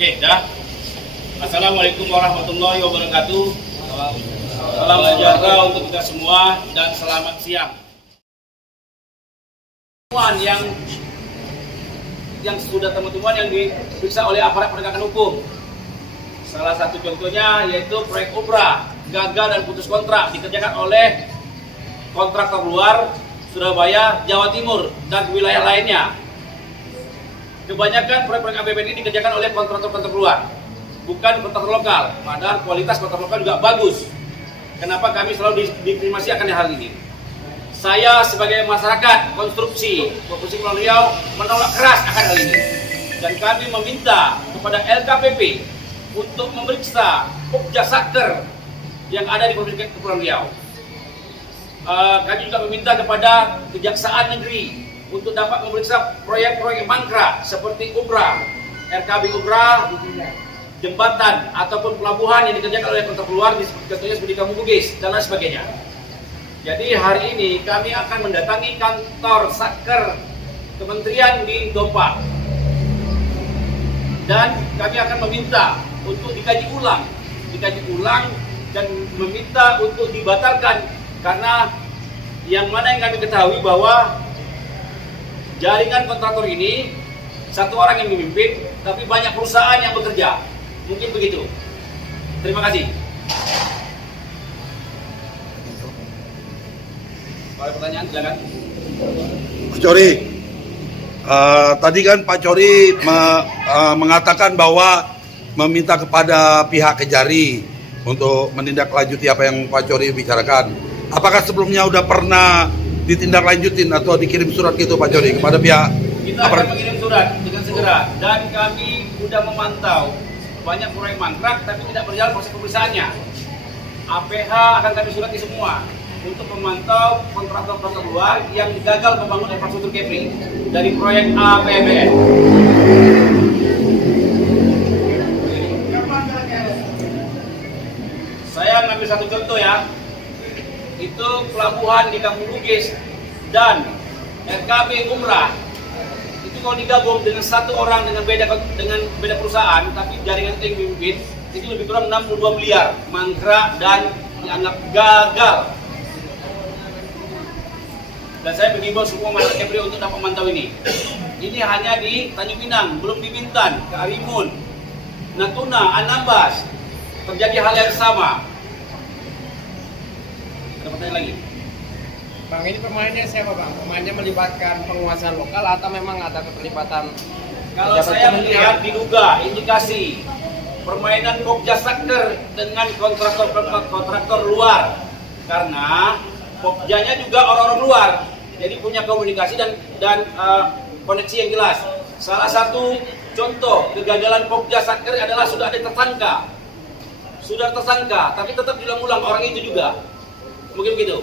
Oke, dah. Assalamualaikum warahmatullahi wabarakatuh. Salam sejahtera untuk kita semua dan selamat siang. Yang sudah teman-teman yang diperiksa oleh aparat penegakan hukum. Salah satu contohnya yaitu proyek Ubra gagal dan putus kontrak dikerjakan oleh kontraktor luar Surabaya, Jawa Timur dan wilayah lainnya. Kebanyakan proyek-proyek APBN ini dikerjakan oleh kontraktor luar, bukan kontraktor lokal. Padahal kualitas kontraktor lokal juga bagus. Kenapa kami selalu diskriminasi akan hal ini? Saya sebagai masyarakat konstruksi Provinsi Kepulauan Riau menolak keras akan hal ini. Dan kami meminta kepada LKPP untuk memeriksa Pokja Satker yang ada di Provinsi Kepulauan Riau. Kami juga meminta kepada Kejaksaan Negeri untuk dapat memeriksa proyek-proyek mangkrak seperti Ubra, RKB Ubra, jembatan ataupun pelabuhan yang dikerjakan oleh kontraktor luar, contohnya seperti Kampung Bugis dan lain sebagainya. Jadi hari ini kami akan mendatangi kantor Satker Kementerian di Dompa dan kami akan meminta untuk dikaji ulang dan meminta untuk dibatalkan, karena yang mana yang kami ketahui bahwa jaringan kontraktor ini satu orang yang memimpin, tapi banyak perusahaan yang bekerja. Mungkin begitu. Terima kasih. Kalau pertanyaan silakan. Pak Cori, tadi kan Pak Cori mengatakan bahwa meminta kepada pihak Kejari untuk menindaklanjuti apa yang Pak Cori bicarakan. Apakah sebelumnya udah pernah ditindaklanjutin atau dikirim surat gitu Pak Cori kepada pihak? Kita akan mengirim surat dengan segera, dan kami sudah memantau banyak proyek mangkrak tapi tidak berjalan proses pemeriksaannya. APH akan kami surati semua untuk memantau kontraktor luar yang gagal membangun infrastruktur Kepri dari proyek APBN. Saya ngambil satu contoh ya, itu pelabuhan di Kampung Bugis dan RKB Umrah. Itu kalau digabung dengan satu orang dengan beda perusahaan, tapi jaringan itu yang memimpin, itu lebih kurang 62 miliar mangkrak dan dianggap gagal. Dan saya mengimbau semua masyarakat Kepri untuk dapat memantau ini. Ini hanya di Tanjung Pinang, belum di Bintan, Karimun, Natuna, Anambas terjadi hal yang sama. Ada pertanyaan lagi? Bang, ini pemainnya siapa Bang? Pemainnya melibatkan penguasaan lokal atau memang ada keterlibatan? Kalau saya melihat diduga indikasi permainan Pokja Satker dengan kontraktor luar, karena Pokjanya juga orang-orang luar, jadi punya komunikasi dan koneksi yang jelas. Salah satu contoh kegagalan Pokja Satker adalah sudah ada tersangka, tapi tetap diulang-ulang orang itu juga. Mungkin begitu.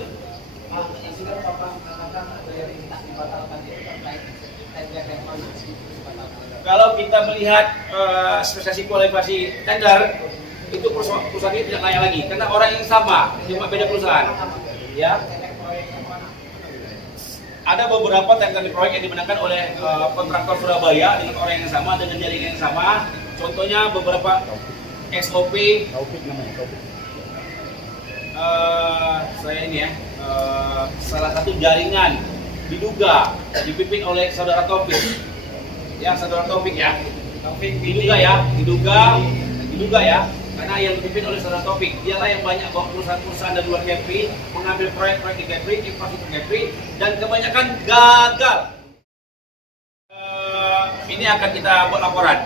Kalau kita melihat spesifikasi kualifikasi tender, itu perusahaan ini tidak layak lagi karena orang yang sama, cuma beda perusahaan. Ya, ada beberapa tender proyek yang dimenangkan oleh kontraktor Surabaya dengan orang yang sama, dengan jaringan yang sama. Contohnya beberapa SOP. Saya ini ya, salah satu jaringan diduga dipimpin oleh saudara Taufik. Ya, saudara Taufik ya. Diduga ya. Karena yang dipimpin oleh saudara Taufik, dialah yang banyak bawa perusahaan-perusahaan dari luar Kepri, mengambil proyek-proyek di Kepri, infrastruktur Kepri, dan kebanyakan gagal. Ini akan kita buat laporan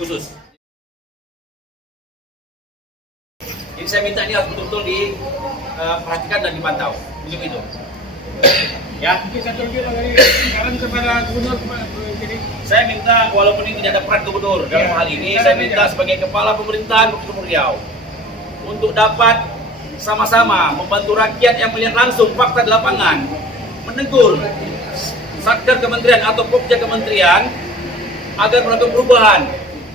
khusus. Jadi saya minta ini harus betul-betul diperhatikan dan dipantau. Begitu. Ya. Saya minta, walaupun ini tidak ada peran gubernur dalam hal ini, saya minta sebagai kepala pemerintahan Provinsi Riau untuk dapat sama-sama membantu rakyat yang melihat langsung fakta di lapangan, menegur Satker Kementerian atau Pokja Kementerian agar melakukan perubahan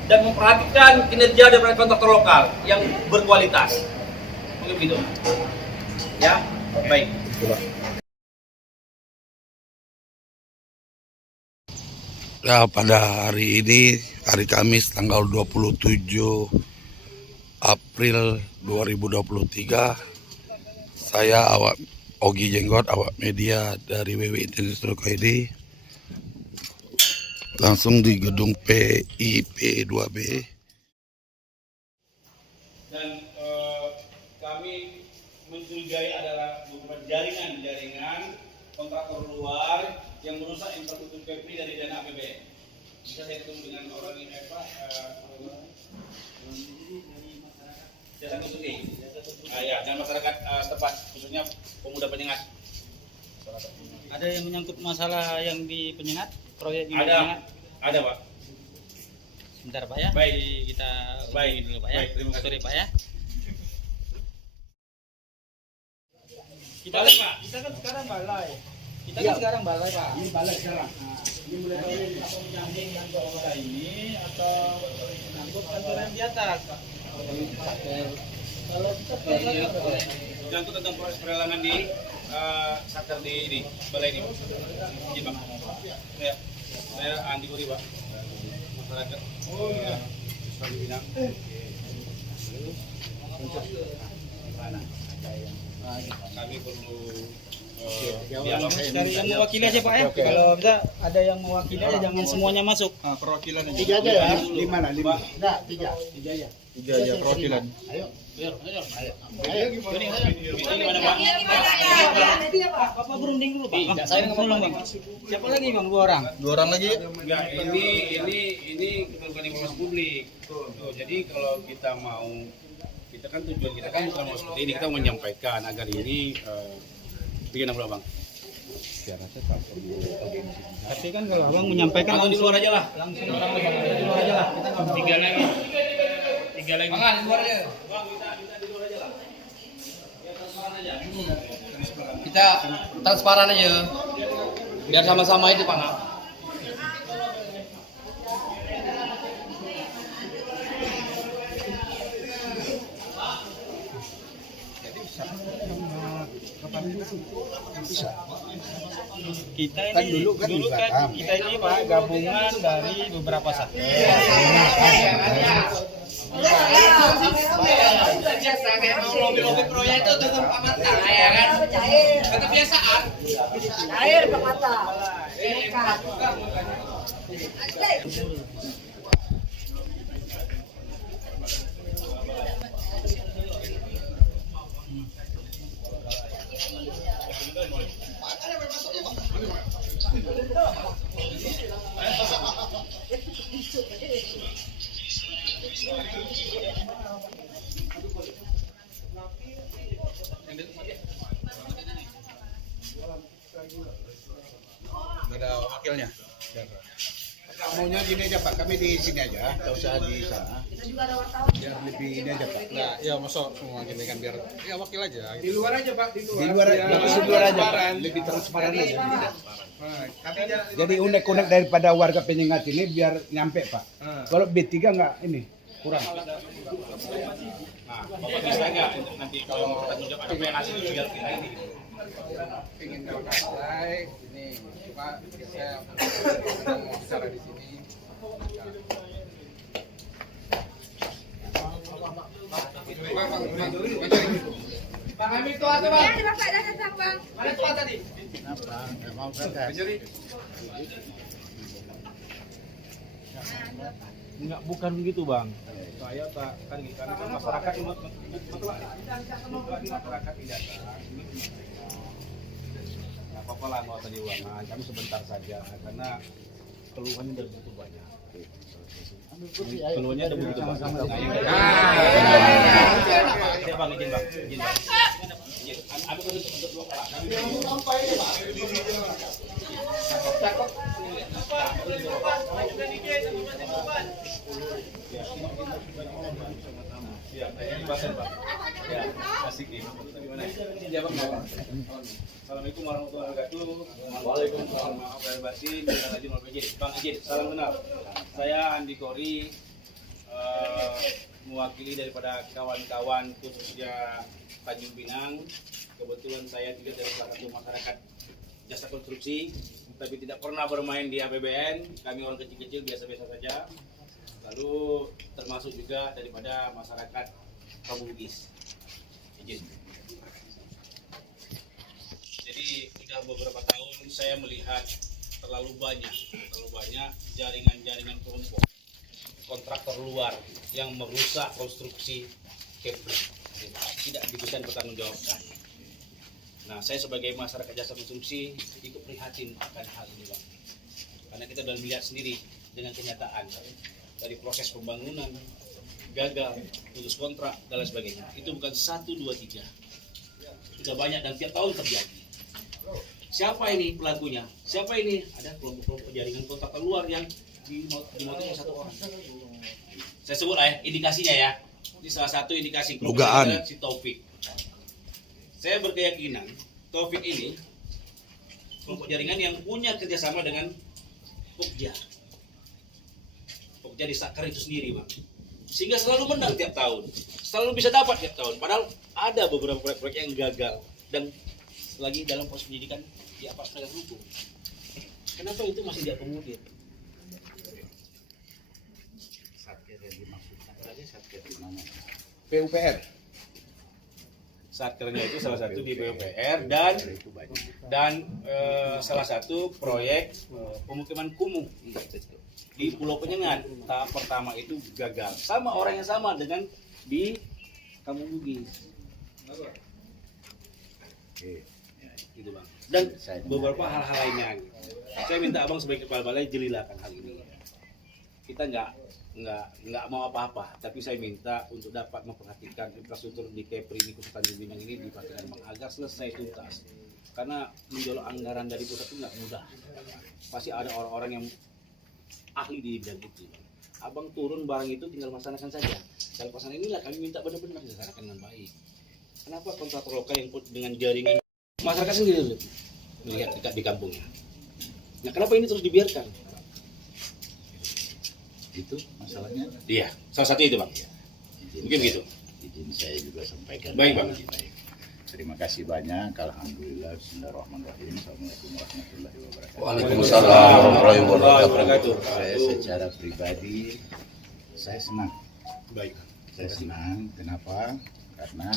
dan memperhatikan kinerja dari kontraktor lokal yang berkualitas. Mungkin begitu. Ya, baik. Ya, pada hari ini, hari Kamis tanggal 27 April 2023, saya awak Ogi Jenggot, awak media dari WWI langsung di gedung PIP 2B. Dan kami mencurigai adalah beberapa jaringan kontraktor luar yang merusak infrastruktur PP dari dana APBN. Bisa saya ketemu dengan orang ini jasa konstruksi. Ya, dan masyarakat setempat khususnya pemuda Penyengat. Ada yang menyangkut masalah yang di Penyengat, proyek di Penyengat? Ada Pak. Sebentar Pak ya. Baik. Kita Baik dulu Pak ya. Baik, terima kasih. Sorry Pak ya. Kita Balik, Pak. kan sekarang balai. Kita kan sekarang balai Pak. Ini balai sekarang. Ini mulai tahu apa menyambung dengan kota ini atau menyangkut kantor yang di atas Pak. Kalau kita Menyangkut tentang proses pelelangan di satker di ini, balai ini. Iya Pak. Saya Andi Uri Pak. Masyarakat. Siswa di Pinang. Kami perlu dialog. dari yang mewakili aja Pak ya. Kalau bisa ada yang mewakili aja, jangan semuanya masuk. Perwakilan aja. 3 aja ya? 5 lah, 5. Enggak, 3. 3 aja. 3 aja perwakilan. Ayo. Gimana Pak? Bapak berunding dulu Pak. Saya ngomong Bang. Siapa lagi Bang? 2 orang. 2 orang lagi. Enggak, ini bukan informasi publik. Tuh, jadi kalau kita mau, kita kan tujuan kita kan bukan mau seperti ini, kita mau menyampaikan agar ini bikin apa Bang? Tapi kan kalau Abang menyampaikan Atau di luar aja lah. langsung orang di luar aja lah. Kita nggak Tiga lagi. Bang, di luar aja. Bang, kita di luar aja lah. Ya, transparan aja. Kita transparan aja. Biar sama-sama itu Pak. Kita ini Kan dulu kan kita ini Pak gabungan dari beberapa satker. Lobby proyek itu tutup mata ya kan. Kata kebiasaan. Air Pak Mata. Ada wakilnya. Maunya gini aja Pak, kami di sini aja, enggak usah di sana. Kita juga ada wartawan. Biar lebih ini aja Pak. Nah, ya masuk semua gini kan biar ya wakil aja. Di luar aja Pak, di luar aja Pak. Lebih transparan aja. Jadi unek-unek daripada warga Penyengat ini biar nyampe Pak. Kalau B3 enggak ini kurang. Nah, Bapak bisa nggak nanti kalau kita menjawab ada yang hasil tinggal kita ini. Ingin selesai ini Pak, saya mau bicara di sini. Bang Hamid itu ada Bang. Ya, Bapak dah datang, Bang. Mana tuh tadi? Mau kan? Enggak, bukan begitu Bang. Saya tak kan karena masyarakat Masyarakat tidak apa-apa lah nggak usah diulangan, kami sebentar saja karena keluhannya begitu banyak. Keluhannya ada begitu banyak. Ya Bang, izin Bang, izin Bang. Ada untuk dua orang. Ya, Pak. Ya, asik nih. Gimana? Ya, Bang. Assalamualaikum warahmatullahi wabarakatuh. Waalaikumsalam. Maaf lahir batin. Bang izin, salam kenal. Saya Andi Kori, mewakili daripada kawan-kawan khususnya Tanjung Pinang. Kebetulan saya juga dari salah satu masyarakat jasa konstruksi tapi tidak pernah bermain di APBN. Kami orang kecil-kecil biasa-biasa saja. Lalu termasuk juga daripada masyarakat Kampung Bugis. Izin. Jadi sudah beberapa tahun saya melihat terlalu banyak jaringan-jaringan kelompok kontraktor luar yang merusak konstruksi Kepri, tidak diberikan pertanggungjawabkan. Nah, saya sebagai masyarakat jasa konsumsi ikut prihatin akan hal ini, Bang. Karena kita sudah melihat sendiri dengan kenyataan dari proses pembangunan, gagal, putus kontrak, dan lain sebagainya. Itu bukan 1, 2, 3. Sudah banyak dan tiap tahun terjadi. Siapa ini pelakunya? Siapa ini? Ada kelompok-kelompok jaringan kontraktor luar yang dimotori satu orang. Saya sebut indikasinya ya. Ini salah satu indikasi Dugaan. Si Taufik. Saya berkeyakinan Taufik ini kelompok jaringan yang punya kerjasama dengan Pokja. Pokja di Sakar itu sendiri, Bang. Sehingga selalu menang tiap tahun. Selalu bisa dapat tiap tahun. Padahal ada beberapa proyek-proyek yang gagal dan lagi dalam proses penyidikan di aparat penegak hukum. Kenapa itu masih diakomodir? PUPR. Satkernya itu salah satu di PUPR dan salah satu proyek pemukiman kumuh di Pulau Penyengat. Tahap pertama itu gagal. Sama orang yang sama dengan di Kampung Bugis. Gitu, Bang. Dan beberapa hal-hal lainnya. Saya minta Abang sebagai kepala balai jelilakan hal ini. Kita nggak mau apa-apa, tapi saya minta untuk dapat memperhatikan infrastruktur di Kepri ini, khusus Tanjung Pinang ini diperhatikan Bang agar selesai tuntas. Karena menjolok anggaran dari pusat itu nggak mudah. Pasti ada orang-orang yang ahli di bidang itu. Abang turun barang itu tinggal laksanakan saja. Dalam pelaksanaan inilah kami minta benar-benar dilaksanakan dengan baik. Kenapa kontraktor lokal yang dengan jaringan masyarakat sendiri melihat dekat di kampungnya? Nah, kenapa ini terus dibiarkan? Itu masalahnya. Iya, salah satu itu, Bang. Mungkin gitu. Izin saya juga sampaikan. Baik, Bang. Baik. Terima kasih banyak. Alhamdulillah. Bismillahirrahmanirrahim. Assalamualaikum warahmatullahi wabarakatuh. Waalaikumsalam warahmatullahi wabarakatuh. Saya secara pribadi saya senang. Baik. Saya senang. Kenapa? Karena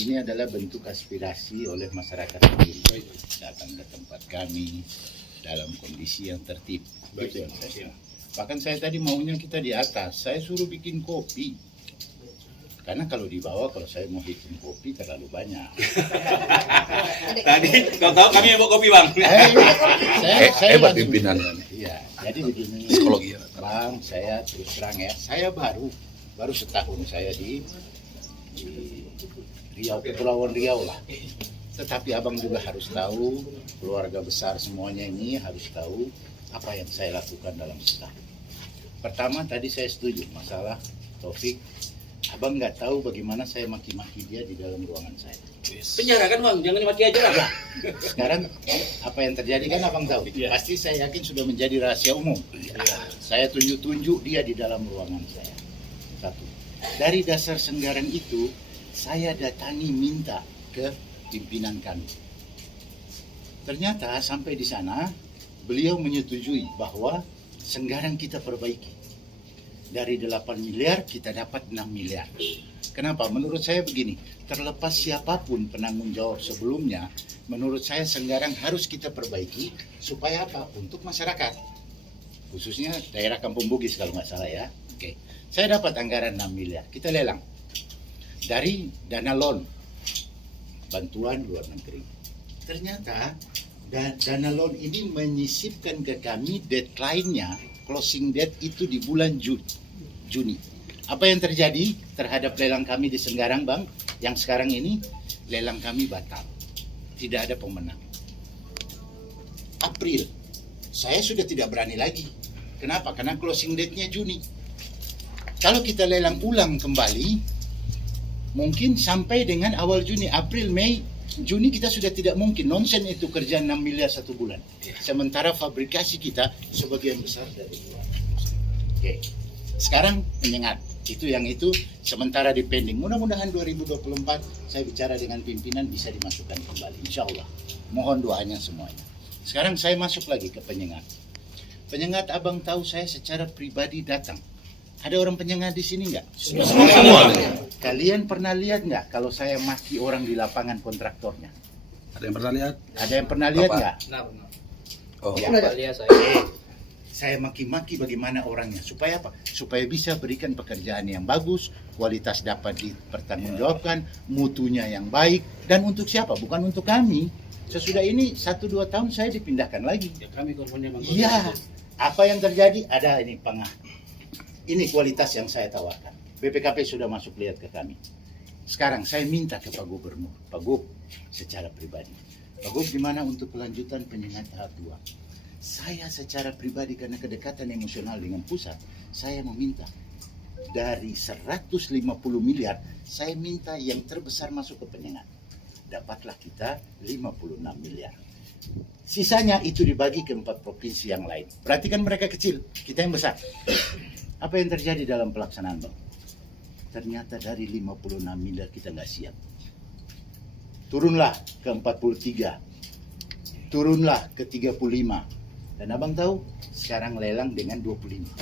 ini adalah bentuk aspirasi oleh masyarakat sendiri datang ke tempat kami dalam kondisi yang tertib. Baik. Itu yang saya senang. Bahkan saya tadi maunya kita di atas, saya suruh bikin kopi. Karena kalau di bawah, kalau saya mau bikin kopi terlalu banyak. Tadi kau tahu kami yang bawa kopi, Bang. Saya Hebat langsung- pimpinan. Iya, jadi begini. Psikologi. Bang, saya terus terang ya, saya baru setahun saya di Riau, Kepulauan Riau lah. Tetapi abang juga harus tahu, keluarga besar semuanya ini harus tahu apa yang saya lakukan dalam setahun. Pertama tadi saya setuju masalah Taufik. Abang nggak tahu bagaimana saya maki-maki dia di dalam ruangan saya. Penjara kan, Bang? Jangan dimaki aja lah. Sekarang apa yang terjadi kan abang tahu. Iya. Pasti saya yakin sudah menjadi rahasia umum. Saya tunjuk-tunjuk dia di dalam ruangan saya. Satu. Dari dasar senggaran itu, saya datangi minta ke pimpinan kami. Ternyata sampai di sana, beliau menyetujui bahwa senggaran kita perbaiki. Dari 8 miliar kita dapat 6 miliar. Kenapa? Menurut saya begini, terlepas siapapun penanggung jawab sebelumnya, menurut saya senggaran harus kita perbaiki supaya apa? Untuk masyarakat. Khususnya daerah Kampung Bugis kalau nggak salah ya. Oke. Saya dapat anggaran 6 miliar. Kita lelang. Dari dana loan, bantuan luar negeri. Ternyata dana loan ini menyisipkan ke kami deadline-nya, closing date itu di bulan Juni. Apa yang terjadi terhadap lelang kami di Senggarang, Bang? Yang sekarang ini lelang kami batal. Tidak ada pemenang. April, saya sudah tidak berani lagi. Kenapa? Karena closing date-nya Juni. Kalau kita lelang ulang kembali, mungkin sampai dengan awal Juni, April, Mei, Juni kita sudah tidak mungkin. Nonsen itu kerja 6 miliar satu bulan. Sementara fabrikasi kita sebagian besar dari luar. Oke. Sekarang Penyengat. Itu sementara dipending. Mudah-mudahan 2024 saya bicara dengan pimpinan bisa dimasukkan kembali. Insya Allah. Mohon doanya semuanya. Sekarang saya masuk lagi ke Penyengat. Penyengat, abang tahu saya secara pribadi datang. Ada orang Penyengat di sini nggak? Semua. Kalian pernah lihat nggak kalau saya maki orang di lapangan kontraktornya? Ada yang pernah lihat? Ada yang pernah lihat Bapak. nggak? Oh. Ya. Lihat saya. Saya maki-maki bagaimana orangnya. Supaya apa? Supaya bisa berikan pekerjaan yang bagus, kualitas dapat dipertanggungjawabkan, mutunya yang baik. Dan untuk siapa? Bukan untuk kami. Sesudah ini 1-2 tahun saya dipindahkan lagi. Ya, kami korbannya Bang. Iya. Apa yang terjadi? Ada ini pengah. Ini kualitas yang saya tawarkan. BPKP sudah masuk lihat ke kami. Sekarang saya minta ke Pak Gubernur, Pak Gub, secara pribadi. Pak Gub, gimana untuk kelanjutan Penyengat tahap 2? Saya secara pribadi karena kedekatan emosional dengan pusat, saya meminta dari 150 miliar, saya minta yang terbesar masuk ke Penyengat. Dapatlah kita 56 miliar. Sisanya itu dibagi ke 4 provinsi yang lain. Berarti kan mereka kecil, kita yang besar. Apa yang terjadi dalam pelaksanaan, Bang? Ternyata dari 56 miliar kita nggak siap. Turunlah ke 43. Turunlah ke 35. Dan abang tahu, sekarang lelang dengan 25.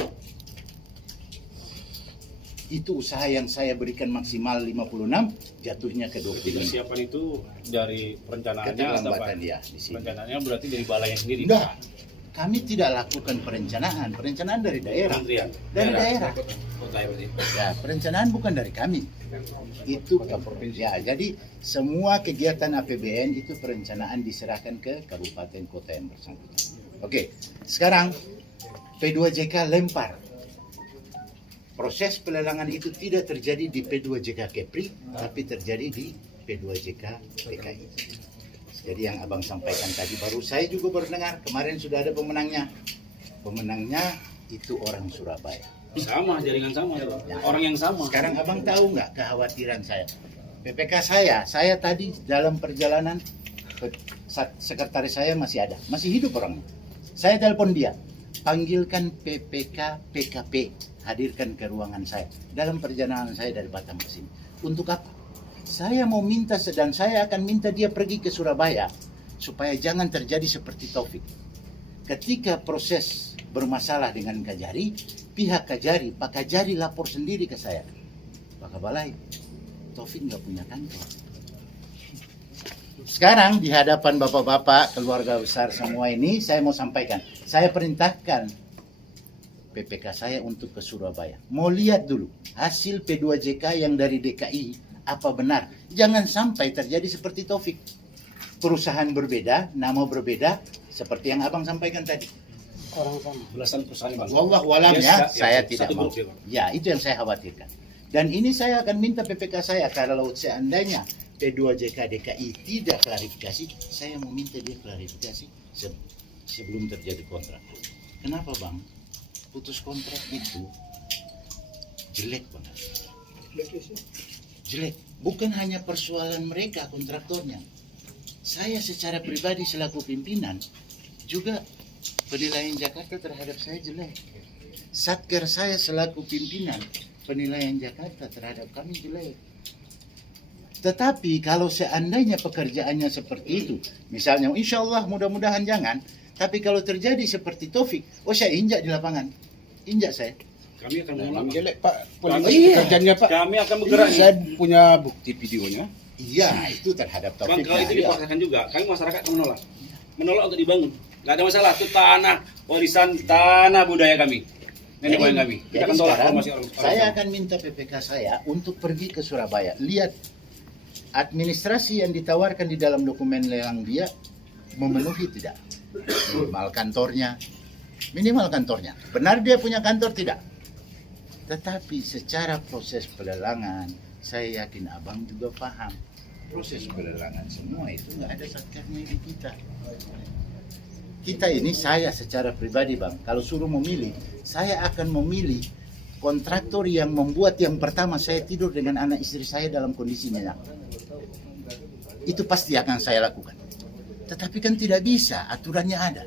Itu usaha yang saya berikan maksimal 56, jatuhnya ke 25. Persiapan itu dari perencanaannya atau apa? Keterlambatan dia di sini. Perencanaannya berarti dari balainya sendiri. Enggak, kami tidak lakukan perencanaan. Perencanaan dari daerah. Kementerian. Dari daerah. Kota ya berarti. Ya, perencanaan bukan dari kami. Itu ke provinsi. Ya, jadi semua kegiatan APBN itu perencanaan diserahkan ke kabupaten kota yang bersangkutan. Oke, sekarang P2JK lempar. Proses pelelangan itu tidak terjadi di P2JK Kepri, tapi terjadi di P2JK DKI. Jadi yang abang sampaikan tadi baru saya juga baru dengar. Kemarin sudah ada pemenangnya. Pemenangnya itu orang Surabaya. Sama, jaringan sama. Ya. Orang yang sama. Sekarang abang tahu nggak kekhawatiran saya? PPK saya tadi dalam perjalanan sekretaris saya masih ada, masih hidup orangnya. Saya telepon dia, panggilkan PPK PKP, hadirkan ke ruangan saya. Dalam perjalanan saya dari Batam ke sini. Untuk apa? Saya mau minta dan saya akan minta dia pergi ke Surabaya supaya jangan terjadi seperti Taufik. Ketika proses bermasalah dengan Kajari, pihak Kajari, Pak Kajari lapor sendiri ke saya. Pak Kabalai, Taufik nggak punya kantor. Sekarang di hadapan bapak-bapak, keluarga besar semua ini, saya mau sampaikan. Saya perintahkan PPK saya untuk ke Surabaya. Mau lihat dulu hasil P2JK yang dari DKI, apa benar. Jangan sampai terjadi seperti Taufik. Perusahaan berbeda, nama berbeda, seperti yang abang sampaikan tadi. Orang sama. Belasan perusahaan Bang. Wallah walam ya, saya tidak satu mau. grup, ya, Bang. Ya, itu yang saya khawatirkan. Dan ini saya akan minta PPK saya, kalau seandainya P2JK DKI tidak klarifikasi, saya mau minta dia klarifikasi sebelum terjadi kontrak. Kenapa Bang? Putus kontrak itu jelek banget. Jelek. Bukan hanya persoalan mereka kontraktornya. Saya secara pribadi selaku pimpinan juga penilaian Jakarta terhadap saya jelek. Satker saya selaku pimpinan penilaian Jakarta terhadap kami jelek. Tetapi kalau seandainya pekerjaannya seperti itu, misalnya insya Allah mudah-mudahan jangan, tapi kalau terjadi seperti Taufik, saya injak di lapangan, injak saya. Kami akan Memang mengulang. jelek Pak, Kami- polisi kerjanya Pak. Kami akan bergerak. Saya punya bukti videonya. Iya, itu terhadap Bang, Taufik. kalau itu ya. dipaksakan juga, kami masyarakat akan menolak. Menolak untuk dibangun. Nggak ada masalah, itu tanah warisan, tanah budaya kami. Nenek moyang kami. Kita Jadi akan tolak sekarang kalau masih orang saya sama. akan minta PPK saya untuk pergi ke Surabaya. Lihat administrasi yang ditawarkan di dalam dokumen lelang dia memenuhi tidak? Minimal kantornya. Benar dia punya kantor tidak? Tetapi secara proses pelelangan, saya yakin abang juga paham. Proses pelelangan semua itu nggak ada satkernya di kita. Kita ini, saya secara pribadi Bang, kalau suruh memilih, saya akan memilih kontraktor yang membuat yang pertama saya tidur dengan anak istri saya dalam kondisi nyenyak. Itu pasti akan saya lakukan. Tetapi kan tidak bisa, aturannya ada.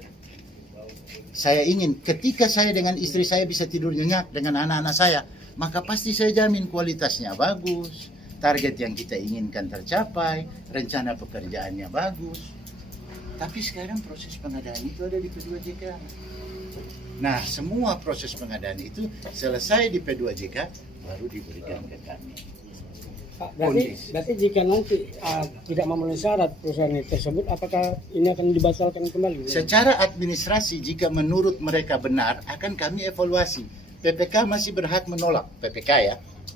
Saya ingin ketika saya dengan istri saya bisa tidur nyenyak dengan anak-anak saya, maka pasti saya jamin kualitasnya bagus, target yang kita inginkan tercapai, rencana pekerjaannya bagus. Tapi sekarang proses pengadaan itu ada di P2JK. Nah, semua proses pengadaan itu selesai di P2JK baru diberikan ke kami. Pak, berarti jika nanti tidak memenuhi syarat perusahaan tersebut, apakah ini akan dibatalkan kembali? Secara administrasi, jika menurut mereka benar, akan kami evaluasi. PPK masih berhak menolak, PPK ya,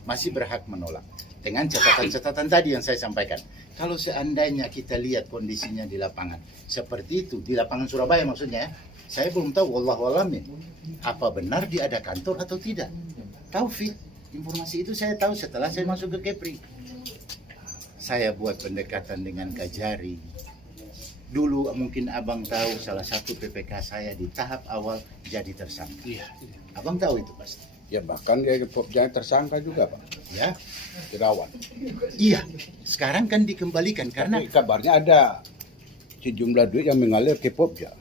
masih berhak menolak. Dengan catatan-catatan tadi yang saya sampaikan. Kalau seandainya kita lihat kondisinya di lapangan, seperti itu, di lapangan Surabaya maksudnya, saya belum tahu, wallahualam, apa benar dia ada kantor atau tidak. Taufik, informasi itu saya tahu setelah saya masuk ke Kepri. Saya buat pendekatan dengan Kajari. Dulu mungkin abang tahu salah satu PPK saya di tahap awal jadi tersangka. Iya. Abang tahu itu pasti. Ya bahkan dia jangan tersangka juga Pak. Ya, Dirawat. iya. Sekarang kan dikembalikan karena Tapi kabarnya ada sejumlah duit yang mengalir ke Popja.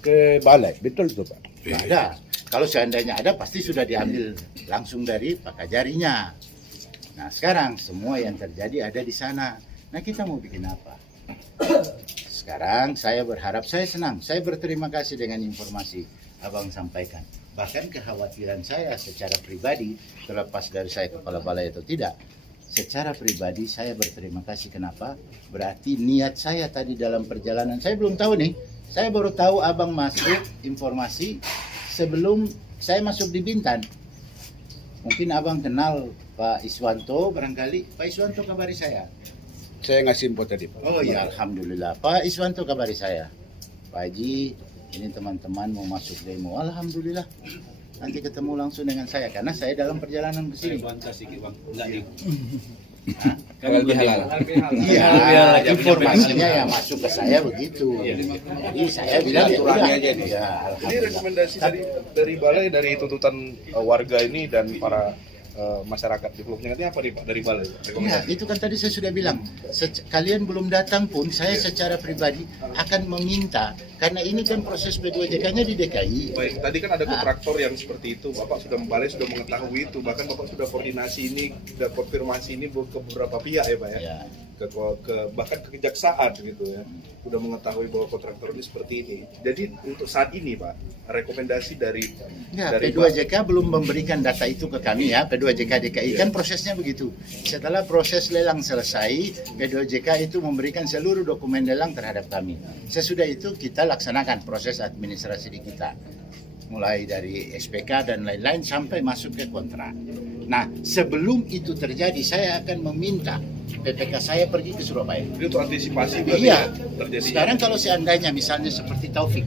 Ke balai, betul itu Pak. nggak ada. Kalau seandainya ada pasti sudah diambil langsung dari Pak Kajarinya. Nah sekarang semua yang terjadi ada di sana. Nah kita mau bikin apa? Sekarang saya berharap, saya senang, saya berterima kasih dengan informasi abang sampaikan. Bahkan kekhawatiran saya secara pribadi, terlepas dari saya kepala balai atau tidak, secara pribadi saya berterima kasih. Kenapa? Berarti niat saya tadi dalam perjalanan, saya belum tahu nih, saya baru tahu abang masuk informasi sebelum saya masuk di Bintan. Mungkin abang kenal Pak Iswanto barangkali. Pak Iswanto kabari saya. Saya ngasih info tadi Pak. Oh ya, alhamdulillah. Pak Iswanto kabari saya. Pak Haji, ini teman-teman mau masuk demo. Alhamdulillah. Nanti ketemu langsung dengan saya karena saya dalam perjalanan ke sini. Kalau lebih halal. Iya, informasinya yang masuk ke saya begitu. Jadi saya bilang ya udah. Ya, Ini alhamdulillah. rekomendasi dari balai, dari tuntutan warga ini dan para masyarakat di Pulau Penyengat ini apa nih Pak dari balai? Iya, Rekomendasi. itu kan tadi saya sudah bilang. Kalian belum datang pun saya secara pribadi akan meminta karena ini kan proses P2JK-nya di DKI. Baik, tadi kan ada kontraktor yang seperti itu, Bapak sudah balai sudah mengetahui itu, bahkan Bapak sudah koordinasi ini, sudah konfirmasi ini ke beberapa pihak ya Pak ya, Ya. bahkan ke kejaksaan gitu ya, sudah mengetahui bahwa kontraktor ini seperti ini. Jadi untuk saat ini Pak, rekomendasi dari Ya, dari P2JK belum memberikan data itu ke kami ya, P2JK DKI kan prosesnya begitu. Setelah proses lelang selesai, P2JK itu memberikan seluruh dokumen lelang terhadap kami. Sesudah itu kita laksanakan proses administrasi di kita. Mulai dari SPK dan lain-lain sampai masuk ke kontrak. Nah, sebelum itu terjadi, saya akan meminta PPK saya pergi ke Surabaya. Jadi untuk antisipasi berarti Iya. terjadi. Sekarang kalau seandainya misalnya seperti Taufik,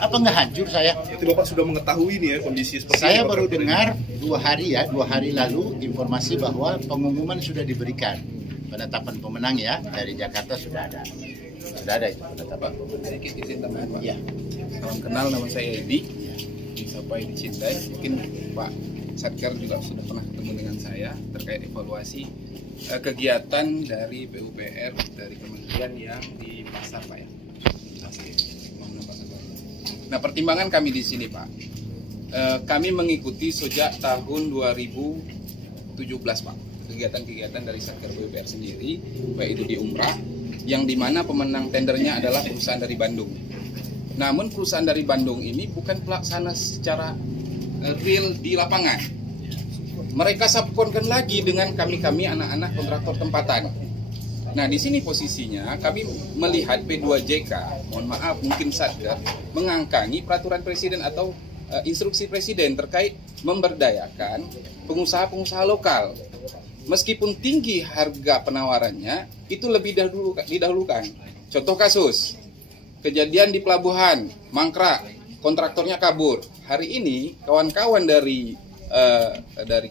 apa nggak hancur saya? Itu Bapak sudah mengetahui nih ya kondisi seperti Saya ini, baru kontraktor ini. dengar 2 hari lalu informasi bahwa pengumuman sudah diberikan. Penetapan pemenang ya dari Jakarta sudah ada. Sudah ada itu penetapan pemenang. Sedikit izin tambahan Pak. Ya. Salam kenal, nama saya Edi, disapai di Cintai. Mungkin Pak Satker juga sudah pernah ketemu dengan saya terkait evaluasi kegiatan dari PUPR dari kementerian yang di pasar Pak ya. Nah pertimbangan kami di sini Pak, kami mengikuti sejak tahun 2017 Pak kegiatan-kegiatan dari Satker PUPR sendiri, baik itu di Umrah, yang dimana pemenang tendernya adalah perusahaan dari Bandung. Namun perusahaan dari Bandung ini bukan pelaksana secara real di lapangan. Mereka subkonkan lagi dengan kami anak-anak kontraktor tempatan. Nah di sini posisinya kami melihat P2JK, mohon maaf mungkin Satker mengangkangi peraturan presiden atau instruksi presiden terkait memberdayakan pengusaha-pengusaha lokal. Meskipun tinggi harga penawarannya, itu lebih didahulukan. Contoh kasus, kejadian di pelabuhan, mangkrak, kontraktornya kabur. Hari ini kawan-kawan dari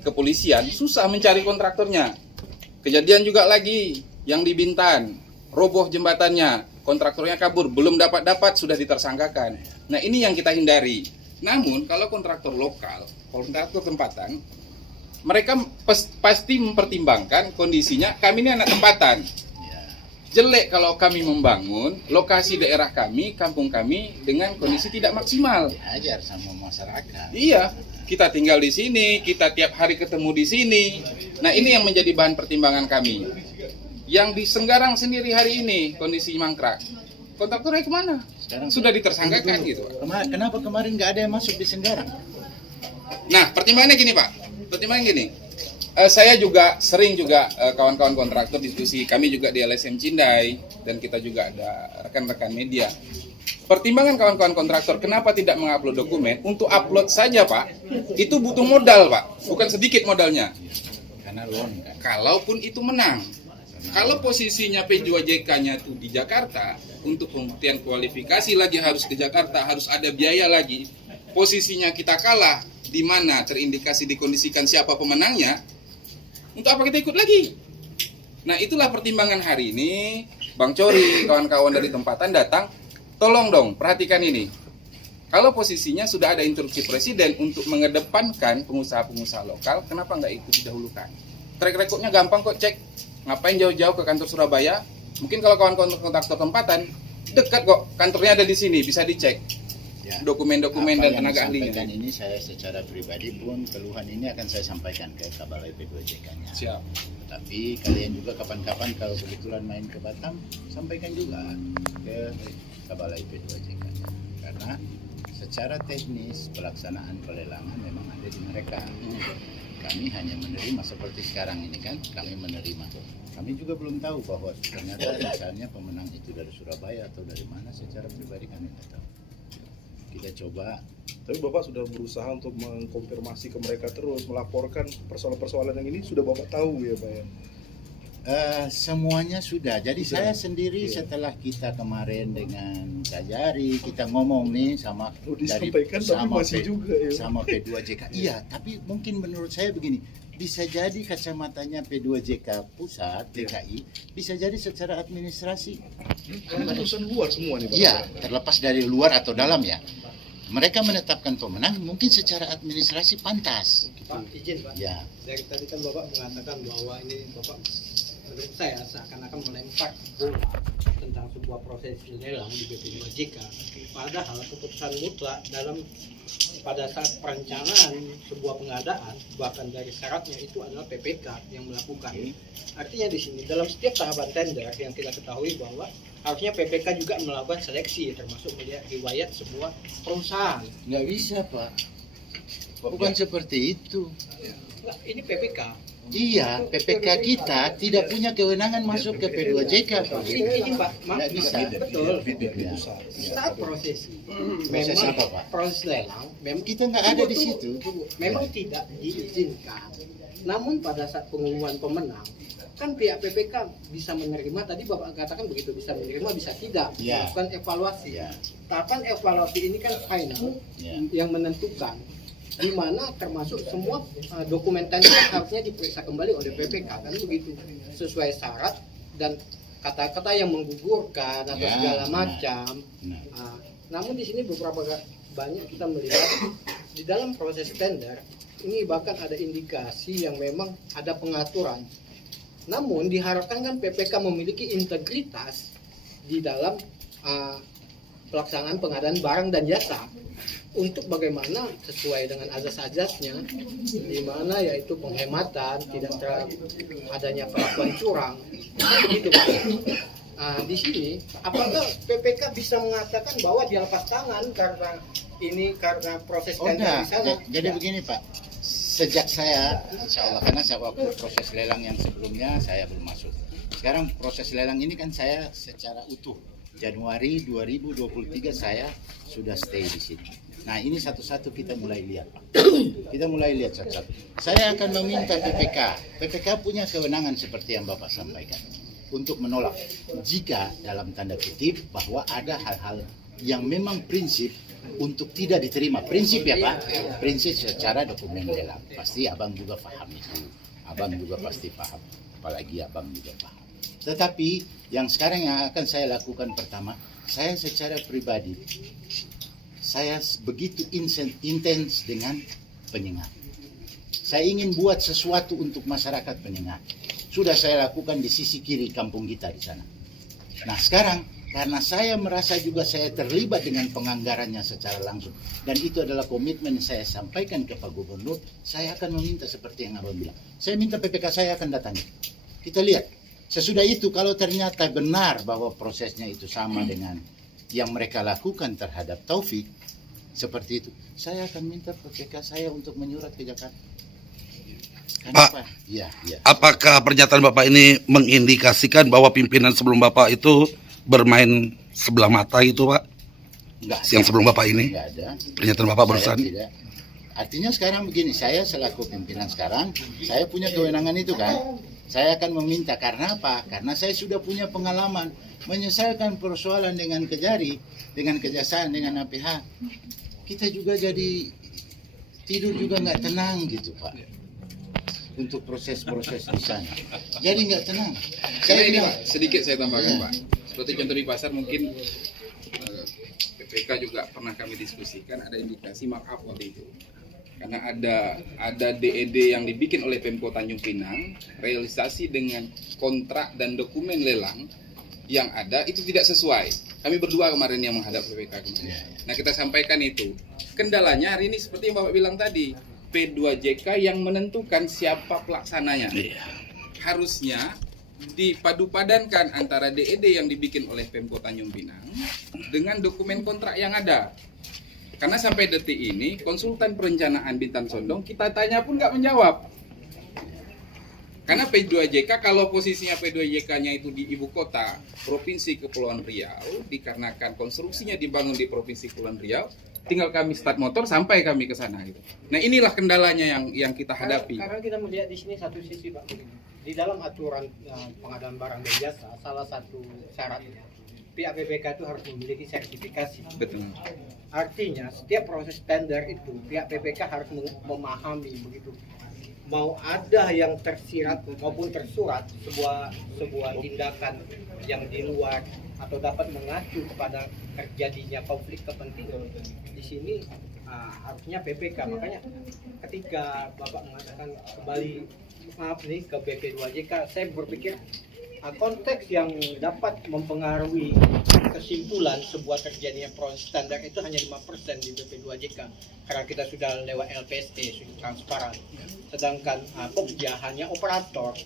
kepolisian susah mencari kontraktornya. Kejadian juga lagi yang di Bintan, roboh jembatannya, kontraktornya kabur, belum dapat sudah ditersangkakan. Nah ini yang kita hindari. Namun kalau kontraktor lokal, kontraktor tempatan, mereka pasti mempertimbangkan kondisinya. Kami ini anak tempatan. Jelek kalau kami membangun lokasi daerah kami, kampung kami dengan kondisi tidak maksimal. Diajar sama masyarakat. Iya, kita tinggal di sini, kita tiap hari ketemu di sini. Nah ini yang menjadi bahan pertimbangan kami. Yang di Senggarang sendiri hari ini kondisi mangkrak. kontraktornya kemana? Sekarang Sudah ditersangkakan gitu Pak. Kenapa kemarin nggak ada yang masuk di Senggarang? Nah, pertimbangannya gini Pak. Pertimbangannya gini. Saya juga sering juga kawan-kawan kontraktor diskusi. Kami juga di LSM Cindai dan kita juga ada rekan-rekan media. Pertimbangan kawan-kawan kontraktor kenapa tidak mengupload dokumen? Untuk upload saja Pak, itu butuh modal Pak. Bukan sedikit modalnya. Karena loan kan. Kalaupun itu menang. Kalau posisinya P2JK-nya itu di Jakarta, untuk pembuktian kualifikasi lagi harus ke Jakarta, harus ada biaya lagi. Posisinya kita kalah, di mana terindikasi dikondisikan siapa pemenangnya, untuk apa kita ikut lagi? Nah itulah pertimbangan hari ini, Bang Cori, kawan-kawan dari tempatan datang, tolong dong perhatikan ini. Kalau posisinya sudah ada instruksi Presiden untuk mengedepankan pengusaha-pengusaha lokal, kenapa nggak itu didahulukan? Track record-nya gampang kok cek. Ngapain jauh-jauh ke kantor Surabaya? Mungkin kalau kawan-kawan kontraktor tempatan, dekat kok, kantornya ada di sini, bisa dicek. Ya. Dokumen-dokumen dan tenaga ahlinya. Sampaikan ini saya secara pribadi pun keluhan ini akan saya sampaikan ke Kabalai P2JK-nya. Siap. Tapi kalian juga kapan-kapan kalau kebetulan main ke Batam, sampaikan juga ke Kabalai P2JK-nya. Karena secara teknis pelaksanaan pelelangan memang ada di mereka. Kami hanya menerima seperti sekarang ini kan, kami menerima. Kami juga belum tahu bahwa ternyata misalnya pemenang itu dari Surabaya atau dari mana, secara pribadi kami tidak tahu. Kita coba. Tapi Bapak sudah berusaha untuk mengkonfirmasi ke mereka terus, melaporkan persoalan-persoalan yang ini sudah Bapak tahu ya Pak ya? Semuanya sudah. Jadi saya sendiri setelah kita kemarin dengan Kak Jari, kita ngomong nih sama disampaikan tapi masih juga ya. Sama P2JK. Iya, tapi mungkin menurut saya begini, bisa jadi kacamatanya P2JK pusat DKI, bisa jadi secara administrasi. Karena urusan luar semua nih Pak. Iya, terlepas dari luar atau dalam ya. Mereka menetapkan pemenang mungkin secara administrasi pantas. Pak, izin Pak. Ya. Dari tadi kan Bapak mengatakan bahwa ini Bapak menurut saya seakan-akan melempar bola tentang sebuah proses lelang di BP2JK. Padahal keputusan mutlak pada saat perencanaan sebuah pengadaan, bahkan dari syaratnya itu adalah PPK yang melakukan. Artinya di sini dalam setiap tahapan tender yang kita ketahui bahwa harusnya PPK juga melakukan seleksi, termasuk melihat riwayat sebuah perusahaan. Nggak bisa Pak, bukan seperti itu. Nah, ini PPK. Iya, PPK kita tidak punya kewenangan masuk ke P2JK. Ini Pak, Nggak bisa. betul. Ya. Saat prosesi, Proses memang apa, Pak? proses lelang, memang Kita nggak ada di situ. memang tidak diizinkan. Namun pada saat pengumuman pemenang, kan pihak PPK bisa menerima. Tadi Bapak katakan begitu, bisa menerima, bisa tidak. Ya. Melakukan evaluasi. Ya. Tahapan evaluasi ini kan final Ya. yang menentukan di mana termasuk semua dokumentasi harusnya diperiksa kembali oleh PPK, kan begitu, sesuai syarat dan kata-kata yang menggugurkan atau Ya, segala benar. macam. Namun di sini beberapa banyak kita melihat di dalam proses tender ini bahkan ada indikasi yang memang ada pengaturan. Namun diharapkan kan PPK memiliki integritas di dalam pelaksanaan pengadaan barang dan jasa untuk bagaimana sesuai dengan azas-azasnya, di mana yaitu penghematan, tidak adanya perlakuan curang, gitu Pak. Di sini apakah PPK bisa mengatakan bahwa dia lepas tangan karena proses tender di sana? Jadi begini Pak, sejak saya, insya Allah, karena saya waktu proses lelang yang sebelumnya saya belum masuk. Sekarang proses lelang ini kan saya secara utuh. Januari 2023 saya sudah stay di sini. Nah ini satu-satu kita mulai lihat Pak. Kita mulai lihat satu-satu. Saya akan meminta PPK. PPK punya kewenangan seperti yang Bapak sampaikan untuk menolak jika dalam tanda kutip bahwa ada hal-hal yang memang prinsip untuk tidak diterima. Prinsip ya Pak, prinsip secara dokumen lelang. Pasti Abang juga paham itu. Abang juga pasti paham. Apalagi Abang juga paham. Tetapi yang sekarang yang akan saya lakukan pertama, saya secara pribadi, saya begitu intens dengan Penyengat. Saya ingin buat sesuatu untuk masyarakat Penyengat. Sudah saya lakukan di sisi kiri kampung kita di sana. Nah sekarang, karena saya merasa juga saya terlibat dengan penganggarannya secara langsung, dan itu adalah komitmen yang saya sampaikan ke Pak Gubernur, saya akan meminta seperti yang Abang bilang. Saya minta PPK saya akan datangi. Kita lihat Sesudah itu kalau ternyata benar bahwa prosesnya itu sama dengan yang mereka lakukan terhadap Taufik, seperti itu, saya akan minta PPK saya untuk menyurat ke Jakarta. Kenapa? Iya, iya. Apakah pernyataan Bapak ini mengindikasikan bahwa pimpinan sebelum Bapak itu bermain sebelah mata gitu, Pak? Enggak. Yang sebelum Bapak ini? Enggak ada. Pernyataan Bapak Saya barusan? tidak. Artinya sekarang begini, saya selaku pimpinan sekarang, saya punya kewenangan itu kan. Saya akan meminta, karena apa? Karena saya sudah punya pengalaman menyelesaikan persoalan dengan Kejari, dengan Kejaksaan, dengan APH. Kita juga jadi tidur juga nggak tenang gitu, Pak. Untuk proses-proses di sana. Jadi nggak tenang. Karena ini Pak, sedikit saya tambahkan Pak. Seperti contoh di pasar mungkin PPK juga pernah kami diskusikan, ada indikasi markup waktu itu. Karena ada DED yang dibikin oleh Pemko Tanjung Pinang, realisasi dengan kontrak dan dokumen lelang yang ada itu tidak sesuai. Kami berdua kemarin yang menghadap PPK kemarin. Nah, kita sampaikan itu. Kendalanya hari ini seperti yang Bapak bilang tadi, P2JK yang menentukan siapa pelaksananya. Harusnya dipadu-padankan antara DED yang dibikin oleh Pemko Tanjung Pinang dengan dokumen kontrak yang ada. Karena sampai detik ini konsultan perencanaan Bintan Sondong kita tanya pun nggak menjawab. Karena P2JK kalau posisinya P2JK-nya itu di ibu kota Provinsi Kepulauan Riau, dikarenakan konstruksinya dibangun di Provinsi Kepulauan Riau, tinggal kami start motor sampai kami ke sana gitu. Nah, inilah kendalanya yang kita hadapi. Karena kita melihat di sini satu sisi Pak, di dalam aturan pengadaan barang dan jasa, salah satu syarat pihak PPK itu harus memiliki sertifikasi. Betul. Artinya setiap proses tender itu pihak PPK harus memahami begitu. Mau ada yang tersirat maupun tersurat sebuah tindakan yang di luar atau dapat mengacu kepada terjadinya konflik kepentingan, di sini harusnya PPK. Makanya ketika Bapak mengatakan kembali ke BP2JK, saya berpikir konteks yang dapat mempengaruhi kesimpulan sebuah terjadinya proses standar itu hanya 5% di BP2JK karena kita sudah lewat LPST, sudah transparan. Sedangkan Pokja hanya operator,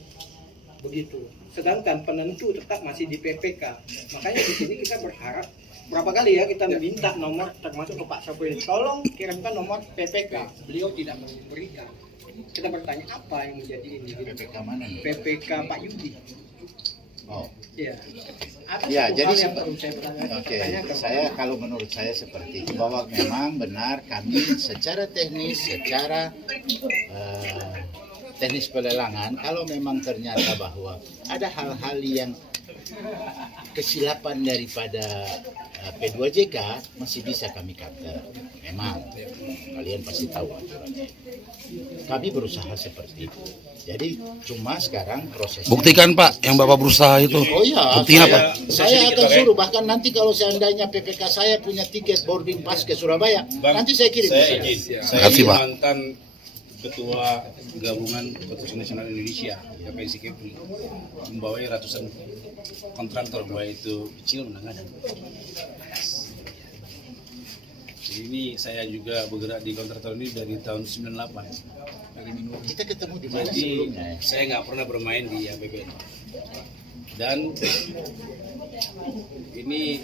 begitu. Sedangkan penentu tetap masih di PPK. Makanya di sini kita berharap berapa kali ya kita minta nomor, termasuk ke Pak Sapri, tolong kirimkan nomor PPK. Beliau tidak memberikan. Kita bertanya apa yang menjadi ini? PPK mana? PPK Pak Yudi. Oh. Ya. Ya, jadi oke. Saya kalau menurut saya seperti itu, bahwa memang benar kami secara teknis, secara teknis pelelangan, kalau memang ternyata bahwa ada hal-hal yang kesilapan daripada P2JK masih bisa kami counter. Memang kalian pasti tahu aturannya. Kami berusaha seperti itu. Jadi cuma sekarang prosesnya. Buktikan Pak yang Bapak berusaha itu. Oh iya, buktinya apa? Saya akan suruh, bahkan nanti kalau seandainya PPK saya punya tiket boarding pass ke Surabaya, nanti saya kirim. Saya izin. Saya Makasih, Pak. mantan Ketua Gabungan Konstruksi Nasional Indonesia, KPNC Kepri, membawai ratusan kontraktor, baik itu kecil, menengah, dan jadi ini saya juga bergerak di kontraktor ini dari tahun 98. Kita ketemu di mana Jadi sebelumnya? saya nggak pernah bermain di APBN. Dan ini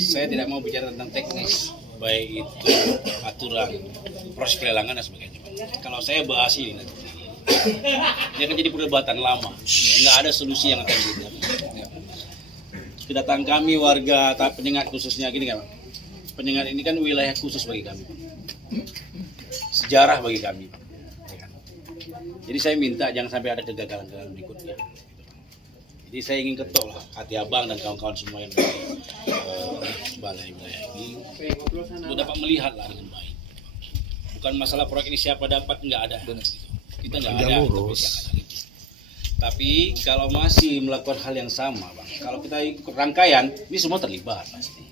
saya tidak mau bicara tentang teknis, baik itu aturan, proses pelelangan dan sebagainya. Kalau saya bahas ini nanti, ini akan jadi perdebatan lama. Nggak ada solusi yang akan dibuat. Kedatangan kami warga Penyengat khususnya gini kan, Penyengat ini kan wilayah khusus bagi kami, sejarah bagi kami. Jadi saya minta jangan sampai ada kegagalan-kegagalan berikutnya. Jadi saya ingin ketok lah hati abang dan kawan-kawan semua yang dari balai wilayah ini untuk dapat melihat lah dengan baik. Bukan masalah proyek ini siapa dapat, nggak ada. Kita nggak ada. Tapi kalau masih melakukan hal yang sama, Bang, kalau kita ikut rangkaian, ini semua terlibat pasti.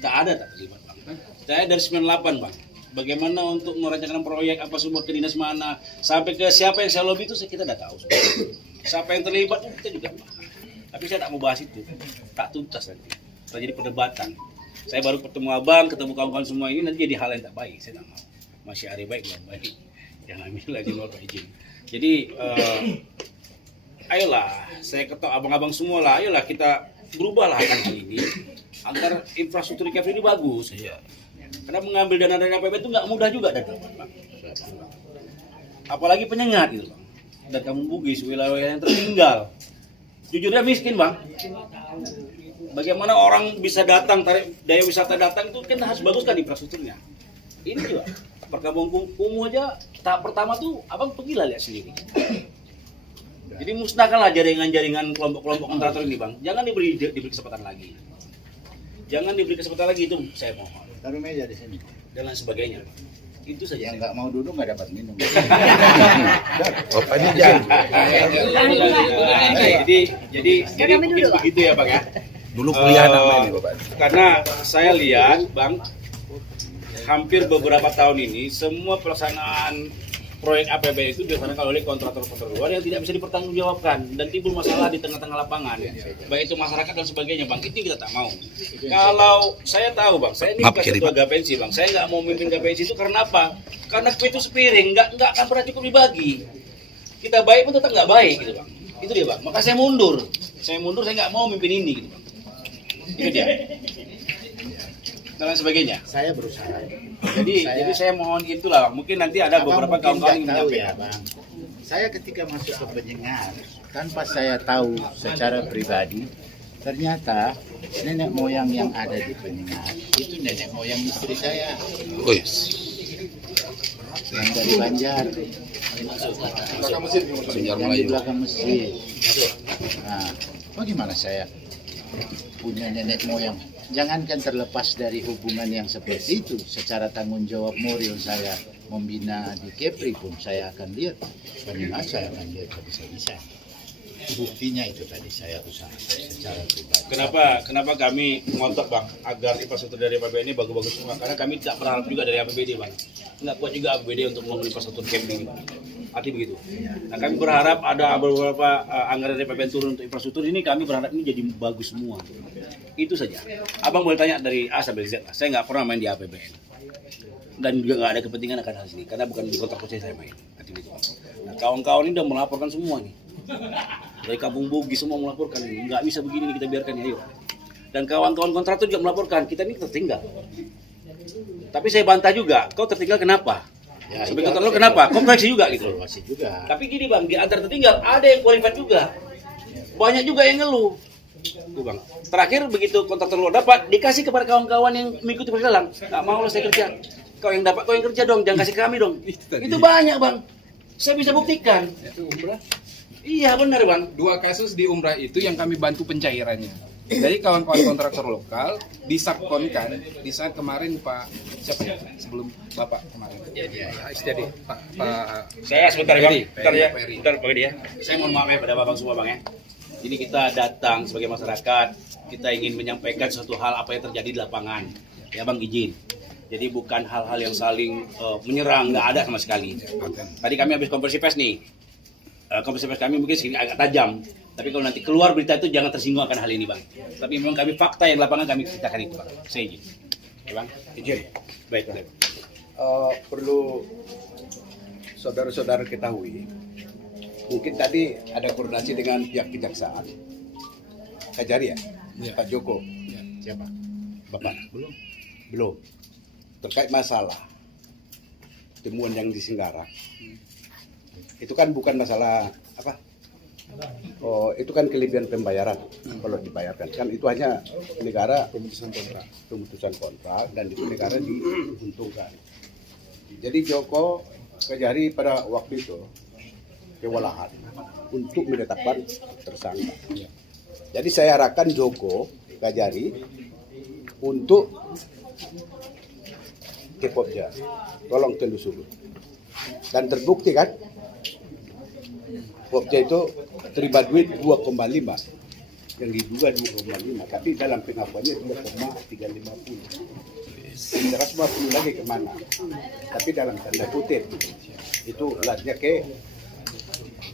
Tak ada tak terlibat, Bang. Saya dari 98, Bang. Bagaimana untuk merancangkan proyek, apa semua ke dinas mana, sampai ke siapa yang saya lobby itu kita udah tahu. Siapa yang terlibat kita juga. Tapi saya tak mau bahas itu, tak tuntas nanti. Terjadi perdebatan. Saya baru ketemu abang, ketemu kawan-kawan semua ini nanti jadi hal yang tak baik. Saya tak mau. Masih hari baik belum baik. Yang ambil lagi mau izin. Jadi ayolah, saya ketok abang-abang semua lah, ayolah kita berubahlah akan hal ini agar infrastruktur recovery ini bagus. Karena mengambil dana dari APBN itu nggak mudah juga, Bang. Apalagi penyengat gitu, Bang. Dan Kampung Bugis, wilayah yang tertinggal. Jujurnya miskin, Bang. Bagaimana orang bisa datang, daya wisata datang itu kan harus baguskan infrastrukturnya. Ini juga perkampungan kumuh aja tahap pertama tuh abang pergilah lihat sendiri. Jadi musnahkanlah jaringan-jaringan kelompok-kelompok kontraktor ini, Bang. Jangan diberi kesempatan lagi. Jangan diberi kesempatan lagi, itu saya mohon. Taruh meja di sini. Dan lain sebagainya. Itu saja. Yang nggak mau duduk nggak dapat minum. Bapak ini jangan. Jadi mungkin begitu ya, Bang ya. Dulu kuliah namanya ini, Bapak. Karena saya lihat, Bang, hampir beberapa tahun ini semua pelaksanaan proyek APBN itu dilaksanakan oleh kontraktor-kontraktor luar yang tidak bisa dipertanggungjawabkan dan timbul masalah di tengah-tengah lapangan, baik itu masyarakat dan sebagainya, Bang. Itu kita tak mau. Kalau saya tahu, Bang, saya ini bukan ketua Gapensi, Bang. Saya nggak mau memimpin Gapensi itu karena apa? Karena itu sepiring, nggak akan pernah cukup dibagi. Kita baik pun tetap nggak baik, gitu, Bang. Itu dia, Bang. Maka saya mundur. Saya nggak mau memimpin ini, gitu, Bang. Itu dia. Dan lain sebagainya. Saya berusaha. Jadi saya mohon itulah, mungkin nanti ada beberapa kawan-kawan yang menyampaikan. Bang. Saya ketika masuk ke penyengat, tanpa saya tahu secara pribadi, ternyata nenek moyang yang ada di penyengat itu nenek moyang istri saya. Yang dari Banjar. Yang di belakang masjid. Nah, bagaimana saya punya nenek moyang? Jangankan terlepas dari hubungan yang seperti itu, secara tanggung jawab moral saya membina di Kepri pun saya akan lihat, penyengat saya akan lihat bisa-bisa. Buktinya itu tadi saya usaha secara pribadi. Kenapa kami ngotot, Bang, agar infrastruktur dari APBD ini bagus-bagus semua? Karena kami tidak berharap juga dari APBD, Bang. Nggak kuat juga APBD untuk membangun infrastruktur camping, Bang. Arti begitu. Nah, kami berharap ada beberapa anggaran dari APBN turun untuk infrastruktur ini, kami berharap ini jadi bagus semua. Itu saja. Abang boleh tanya dari A sampai Z lah. Saya nggak pernah main di APBN. Dan juga nggak ada kepentingan akan hal ini. Karena bukan di kontrak saya main. Nah, kawan-kawan ini udah melaporkan semua nih. Dari Kampung Bugis semua melaporkan ini. Nggak bisa begini kita biarkan, ayo. Dan kawan-kawan kontraktor juga melaporkan. Kita ini tertinggal. Tapi saya bantah juga. Kau tertinggal kenapa? Ya, sebagai kontraktor kenapa? Kau koreksi juga gitu. Juga. Tapi gini, Bang, di antar tertinggal ada yang qualified juga. Banyak juga yang ngeluh. Tuh, Bang. Terakhir begitu kontraktor luar dapat, dikasih kepada kawan-kawan yang mengikuti perjalanan. Nggak mau lah saya kerja. Kau yang dapat, kau yang kerja dong, jangan kasih ke kami dong. Itu banyak, Bang. Saya bisa buktikan. Itu umrah. Iya, benar, Bang. 2 kasus di umrah itu yang kami bantu pencairannya. Dari kawan-kawan kontraktor lokal disubkonkan di saat kemarin Pak siapa ya? Sebelum Bapak kemarin. Jadi Pak Saya sebentar, Bang. Ferry. Bentar, Pak ya. Saya mohon maaf ya pada Bapak semua, Bang ya. Ini kita datang sebagai masyarakat, kita ingin menyampaikan suatu hal apa yang terjadi di lapangan. Ya, Bang, izin. Jadi bukan hal-hal yang saling menyerang, nggak ada sama sekali. Tadi kami habis konversi pers nih. Konversi pers kami mungkin segini agak tajam. Tapi kalau nanti keluar berita itu jangan tersinggung akan hal ini, Bang. Tapi memang kami fakta yang lapangan kami ceritakan itu, Bang. Saya izin. Ya, Bang? Izin. Baik. Perlu saudara-saudara ketahui, mungkin tadi ada koordinasi dengan pihak kejaksaan. Kajari ya? Pak Joko. Siapa? Bapak? Belum. Terkait masalah temuan yang di Singgara. Itu kan bukan masalah apa? Oh, itu kan kelebihan pembayaran. Kalau dibayarkan kan itu hanya negara pemutusan kontrak dan itu negara diuntungkan. Jadi Joko Kajari pada waktu itu kewalahan untuk menetapkan tersangka. Jadi saya arahkan Joko Kajari untuk ke Popja, tolong telusuri. Dan terbukti kan, Popja itu terima duit 2,5, yang diduga 2,5, tapi dalam pengakuannya 2,350. 150 lagi kemana? Tapi dalam tanda kutip itu latnya ke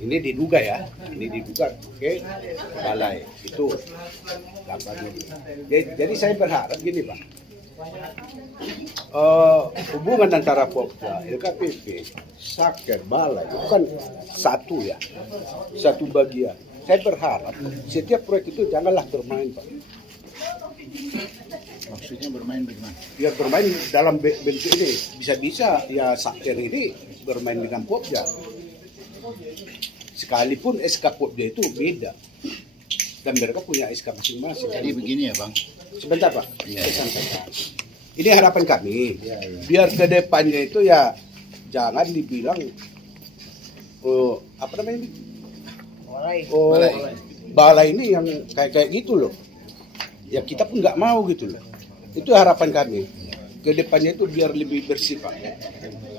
ini diduga ya, ini diduga ke balai itu. Jadi saya berharap gini, Bang, Hubungan antara Popda, LKPP, Saker, Balai itu kan satu ya, satu bagian. Saya berharap setiap proyek itu janganlah bermain, Pak. Maksudnya bermain bagaimana? Ya bermain dalam bentuk ini, bisa-bisa ya Saker ini bermain dengan Popda. Sekalipun SK Popda itu beda dan mereka punya SK masing-masing. Jadi begini ya Bang. Sebentar Pak, saya sampaikan. Ini harapan kami, biar ke depannya itu ya jangan dibilang apa namanya ini? Balai ini yang kayak gitu loh. Ya kita pun nggak mau gitu loh. Itu harapan kami. Ke depannya itu biar lebih bersih Pak.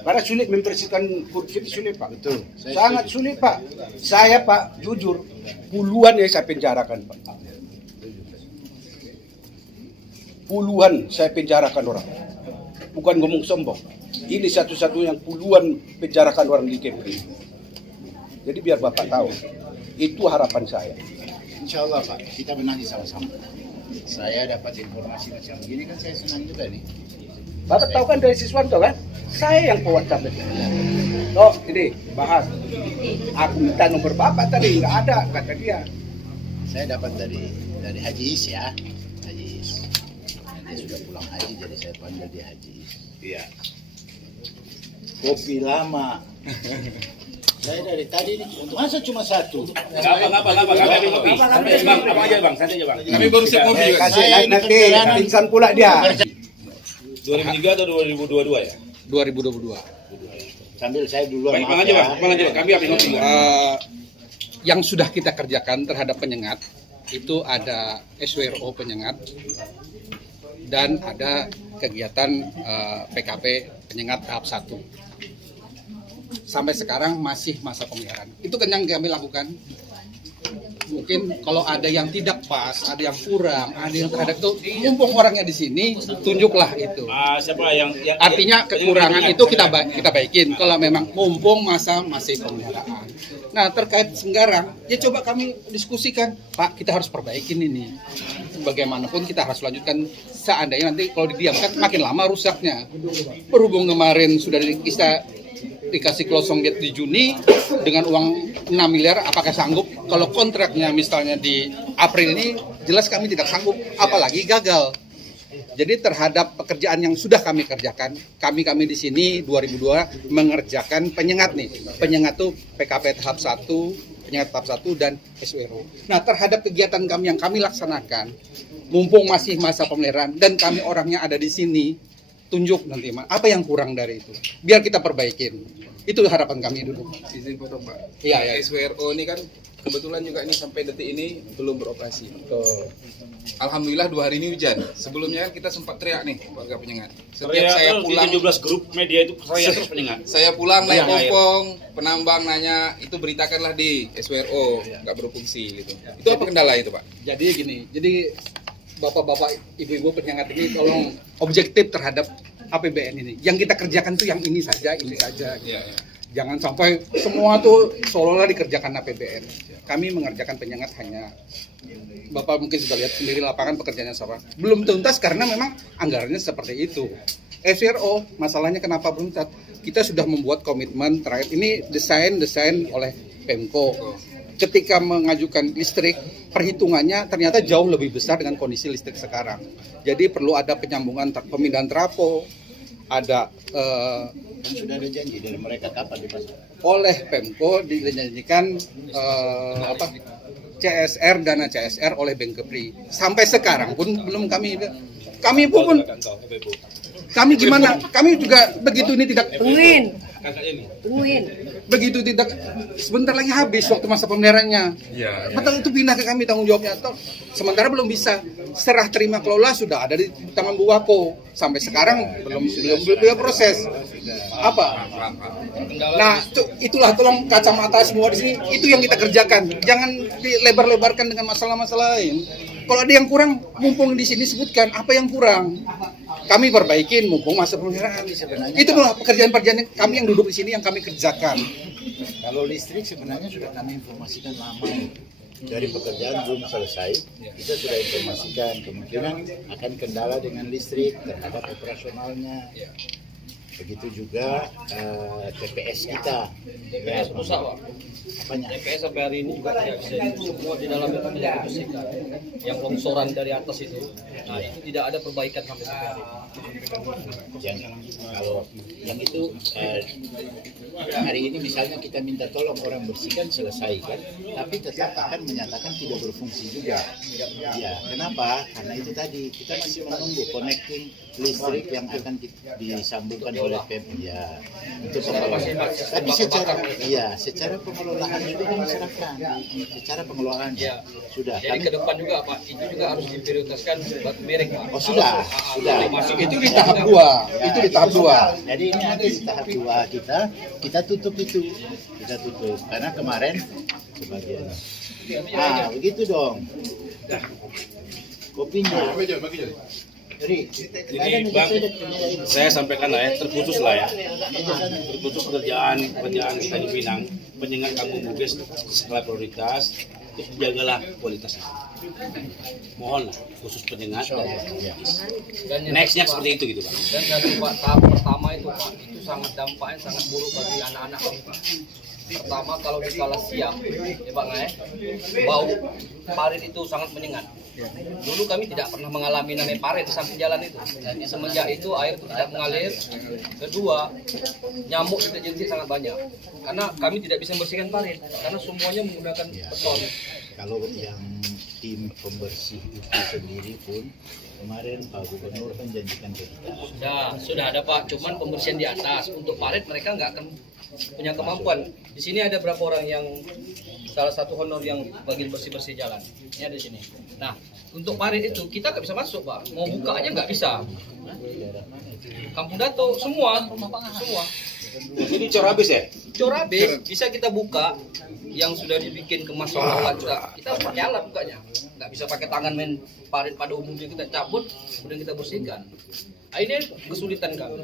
Karena sulit membersihkan kursi itu sulit Pak. Betul. Sangat sulit Pak. Saya Pak jujur puluhan yang saya penjarakan Pak. Puluhan saya penjarakan orang. Bukan ngomong sombong. Ini satu-satunya yang puluhan penjarakan orang di Kepri. Jadi biar Bapak tahu. Itu harapan saya. Insya Allah Pak, kita benahi sama-sama. Saya dapat informasi macam begini kan saya senang juga nih. Bapak tahu kan dari Siswanto kan? Saya yang buat tablet. Oh ini bahas. Aku minta nomor Bapak tadi nggak ada kata dia. Saya dapat dari Haji Is ya. Haji Is. Dia sudah pulang haji jadi saya panggil dia Haji Is. Iya. Kopi lama. Saya dari tadi nih, masa cuma satu? Apa, kami ambil kopi. Santai aja bang, apa aja bang, santai aja bang. Kami baru siap kopi juga. Kasih nanti pingsan pula dia. 2003 atau 2022 ya? 2022. Sambil saya duluan. Baik, bang aja bang, kami ambil kopi. Yang sudah kita kerjakan terhadap penyengat itu ada SWRO penyengat dan ada kegiatan PKP penyengat tahap 1. Sampai sekarang masih masa pemeliharaan. Itu kan yang kami lakukan. Mungkin kalau ada yang tidak pas, ada yang kurang, ada yang terhadap itu, mumpung orangnya di sini, tunjuklah itu. Siapa yang Artinya kekurangan itu kita baikin. Kalau memang mumpung masa masih pemeliharaan. Nah terkait Senggarang, ya coba kami diskusikan, Pak kita harus perbaikin ini. Bagaimanapun kita harus lanjutkan. Seandainya nanti kalau didiamkan makin lama rusaknya. Berhubung kemarin sudah kita dikasih kosong di Juni dengan uang 6 miliar, apakah sanggup? Kalau kontraknya misalnya di April ini jelas kami tidak sanggup, apalagi gagal. Jadi terhadap pekerjaan yang sudah kami kerjakan, kami di sini 2002 mengerjakan penyengat nih. Penyengat itu PKP tahap 1, penyengat tahap 1 dan SWRO. Nah, terhadap kegiatan kami yang kami laksanakan, mumpung masih masa pemeliharaan dan kami orangnya ada di sini, tunjuk nanti apa yang kurang dari itu. Biar kita perbaikin. Itu harapan kami dulu. Izin foto Pak. Iya. SWRO ini kan kebetulan juga ini sampai detik ini belum beroperasi. Betul. Alhamdulillah 2 hari ini hujan. Sebelumnya kan kita sempat teriak nih warga penyengat. Setiap Teriak saya terus pulang di 17 grup media itu saya terus penyengat. Saya pulang naik Yang air. kompong, penambang nanya, itu beritakanlah di SWRO, nggak berfungsi gitu. Itu apa kendala itu Pak? Jadi gini, bapak-bapak, ibu-ibu penyengat ini tolong objektif terhadap APBN ini. Yang kita kerjakan tuh yang ini saja. Jangan sampai semua tuh seolah-olah dikerjakan APBN. Kami mengerjakan penyengat hanya, Bapak mungkin sudah lihat sendiri lapangan pekerjaannya siapa. Belum tuntas karena memang anggarannya seperti itu. SWRO, masalahnya kenapa belum tuntas? Kita sudah membuat komitmen terakhir. Ini desain oleh Pemko. Ketika mengajukan listrik, perhitungannya ternyata jauh lebih besar dengan kondisi listrik sekarang. Jadi perlu ada penyambungan pemindahan trafo, ada Sudah ada janji dari mereka kapan dipasang? oleh Pemko dijanjikan CSR, dana CSR oleh Bank Kepri. Sampai sekarang pun belum kami gimana? Kami juga begitu ini tidak Tungguin. begitu tidak sebentar lagi habis waktu masa pemeliharaannya. Betul itu pindah ke kami tanggung jawabnya. Sementara belum bisa serah terima kelola sudah ada di tangan Bu Wako. Sampai sekarang belum proses. Apa? Nah, itulah tolong kacamata semua di sini itu yang kita kerjakan. Jangan dilebar-lebarkan dengan masalah-masalah lain. Kalau ada yang kurang, mumpung di sini sebutkan apa yang kurang. Kami perbaikin mumpung masa pemeliharaan. Itu pekerjaan-pekerjaan kami yang duduk di sini yang kami kerjakan. Kalau listrik sebenarnya sudah kami informasikan lama. dari pekerjaan belum selesai, kita sudah informasikan kemungkinan akan kendala dengan listrik terhadap operasionalnya. Begitu juga TPS kita. TPS rusak, Pak. Apanya? TPS sampai hari ini juga tidak bisa, semua di dalam itu tidak dibersihkan. Yang longsoran dari atas itu, nah itu tidak ada perbaikan sampai hari ini. Kalau yang itu hari ini misalnya kita minta tolong orang bersihkan, selesai kan, tapi tetap akan menyatakan tidak berfungsi juga. Ya, kenapa? Karena itu tadi kita masih menunggu connecting listrik yang akan disambungkan oleh PEM. Ya, untuk pengelolaan. Tapi secara pengelolaan juga kan diserahkan. Secara pengelolaan sudah. Jadi ke depan juga Pak, itu juga harus diprioritaskan batu merek Pak. Oh sudah. Itu di tahap 2. Itu di tahap 2. Jadi ini nanti di tahap 2 kita tutup itu. Kita tutup karena kemarin sebagian. Begitu dong. Kopinya. Jadi, ini Bang, saya sampaikan lah ya, terkhusus lah ya, terkhusus pekerjaan kita di Pinang, penyengat Kampung Bugis skala prioritas, terus jagalah kualitasnya. Mohon lah, khusus penyengat. Dan nextnya seperti itu gitu Pak. Dan satu Pak, tahap pertama itu Pak, itu sangat dampaknya sangat buruk bagi anak-anak kami Pak. Pertama kalau di skala siang, ya Pak bau parit itu sangat menyengat. Dulu kami tidak pernah mengalami namanya parit di samping jalan itu. Jadi semenjak itu air itu tidak mengalir. Kedua, nyamuk juga jentik sangat banyak. Karena kami tidak bisa membersihkan parit karena semuanya menggunakan beton. Kalau yang tim pembersih itu sendiri pun kemarin Pak Gubernur kan janjikan ke kita. Sudah ada Pak, cuman pembersihan di atas. Untuk parit mereka nggak akan punya kemampuan. Di sini ada berapa orang yang salah satu honor yang bagian bersih-bersih jalan. Ini ada di sini. Nah, untuk parit itu kita nggak bisa masuk Pak. Mau buka aja nggak bisa. Kampung Dato semua. Ini cor habis ya? Cor habis, bisa kita buka yang sudah dibikin kemas solar kita pakai alat bukanya. Nggak bisa pakai tangan main parit pada umumnya, kita cabut kemudian kita bersihkan. Nah, ini kesulitan kami.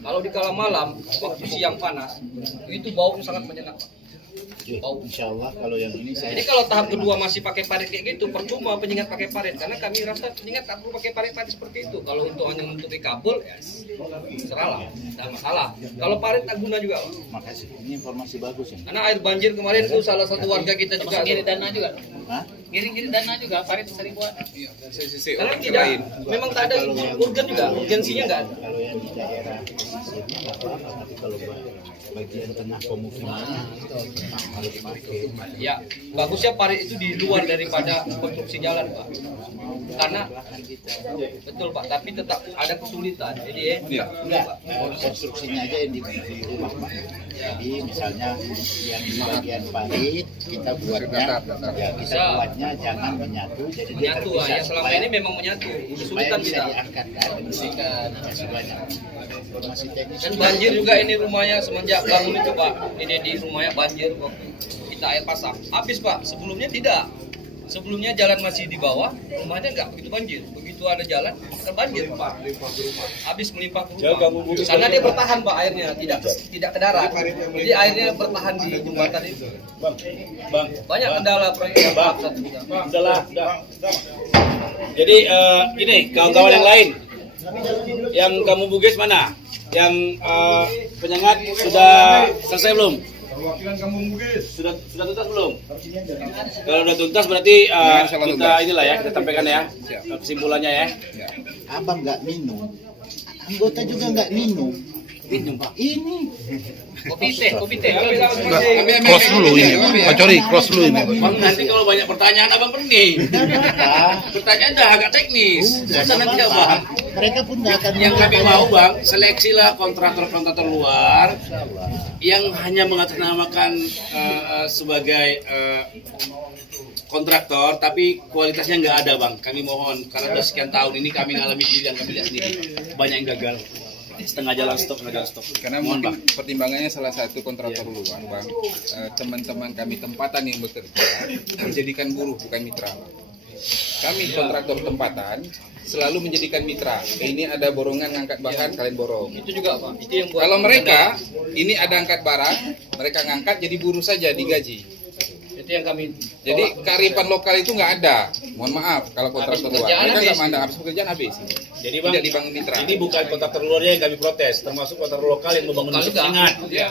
Kalau di kala malam waktu siang panas itu baunya sangat menyengat Pak. Insya Allah kalau yang ini saya. Jadi kalau tahap kedua masih pakai parit kayak gitu, percuma penyengat pakai parit karena kami rasa penyengat tak perlu pakai parit seperti itu. Kalau untuk hanya menutupi kabel, ya seralah, tidak masalah. Kalau parit tak guna juga. Makasih, ini informasi bagus ya. Karena air banjir kemarin itu salah satu warga kita juga Ngirit dana juga. Ngiring dana juga, parit sering buat. Sisi Karena orang tidak, lain. memang tak ada urgen juga, urgensinya nggak ada. Kalau yang di daerah sini apa-apa, tapi kalau bagian tengah pemukimannya harus pakai. Ya, bagusnya parit itu di luar daripada konstruksi jalan Pak. Karena betul Pak, tapi tetap ada kesulitan. Jadi enggak, konstruksinya aja yang di rumah Pak. Jadi misalnya yang di bagian parit kita buatnya jangan menyatu, jadi dia menyatu terpisah. ya, selama ini memang menyatu. Kesulitan Supaya bisa kita. diangkat kan, masih banyak informasi teknis. Dan banjir juga ini rumahnya semenjak bangun itu Pak. Ini di rumahnya banjir waktu kita air pasang. Habis Pak, sebelumnya tidak. Sebelumnya jalan masih di bawah, rumahnya nggak begitu banjir. Begitu ada jalan, akan banjir Pak. Habis melimpah ke rumah. Karena dia bertahan Pak airnya, tidak ke darat. Jadi airnya bertahan di jembatan itu. Bang. Banyak kendala proyek yang tahap satu. Udah. Jadi ini kawan-kawan yang lain, yang kamu Bugis mana? Yang penyengat sudah selesai belum? Perwakilan Kampung Bugis Sudah tuntas belum? Kalau sudah tuntas berarti kita inilah ya, kita sampaikan ya kesimpulannya ya. Abang nggak minum, anggota juga nggak minum. Minum Pak. Ini Kopi teh. Cross dulu ini, Pak Cori, cross dulu ini. Bang, nanti kalau banyak pertanyaan abang pergi. Pertanyaan dah agak teknis. Susah nanti abang. Mereka pun nggak akan. Yang kami mau bang, seleksilah kontraktor luar yang hanya mengatasnamakan sebagai kontraktor, tapi kualitasnya nggak ada bang. Kami mohon, karena sudah sekian tahun ini kami ngalami sendiri dan kami lihat sendiri banyak yang gagal. Setengah jalan stop. Karena mungkin pertimbangannya salah satu kontraktor luar Bang, teman-teman kami tempatan yang bekerja menjadikan buruh bukan mitra. Kami kontraktor tempatan selalu menjadikan mitra. Ini ada borongan ngangkat bahan, kalian borong. Itu juga Pak. Itu yang buat Kalau mereka ini ada angkat barang, mereka ngangkat jadi buruh saja digaji. itu yang kami. Jadi kearifan lokal itu nggak ada. Mohon maaf kalau kontraktor luar. pekerjaan Mereka nggak habis. mandang habis pekerjaan habis. Jadi bang, Tidak di Bank Mitra. ini bukan kontraktor luarnya yang kami protes, termasuk kontraktor lokal yang membangun Lokal musim juga. ingat. Ya.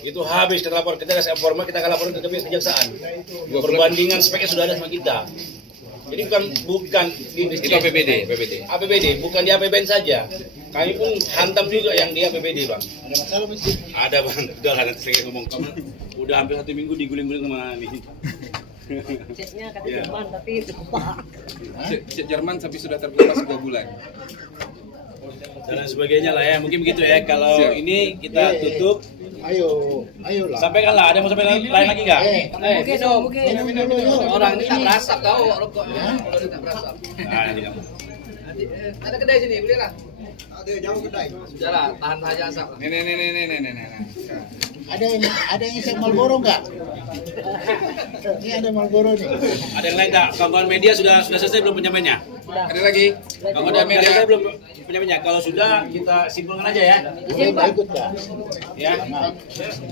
Itu habis kita lapor, kita kasih informa, kita akan laporin ke kejaksaan. Perbandingan speknya sudah ada sama kita. Jadi bukan di Itu APBD. APBD, bukan di APBN saja. Kami pun hantam juga yang di APBD, bang. Ada masalah mesti. Ada bang, udah lah nanti saya ngomong kamu. Udah hampir 1 minggu diguling-guling sama ini. Ceknya kata Iya. Jerman tapi lupa. Cek Jerman sampai sudah terkelupas 2 bulan. Dan lain sebagainya lah ya, mungkin begitu ya. Kalau Siap. ini kita tutup, Ayolah. sampaikanlah. Ada mau sampai lain lagi nggak? Orang ini tak berasap tahu rokoknya. Kalau dia tak berasap. Nah, ini kamu. Ada kedai sini, belilah. Ada jauh kedai. Sudahlah, tahan saja asap. Nih. Ada yang isi Marlboro nggak? Ini ada Marlboro nih. Ada yang lain tak? Kawan-kawan media sudah selesai belum penyampaiannya? Ada lagi? Kawan-kawan media selesai belum penyampaiannya? Kalau sudah kita simpulkan aja ya. Boleh ikut nggak? Ya.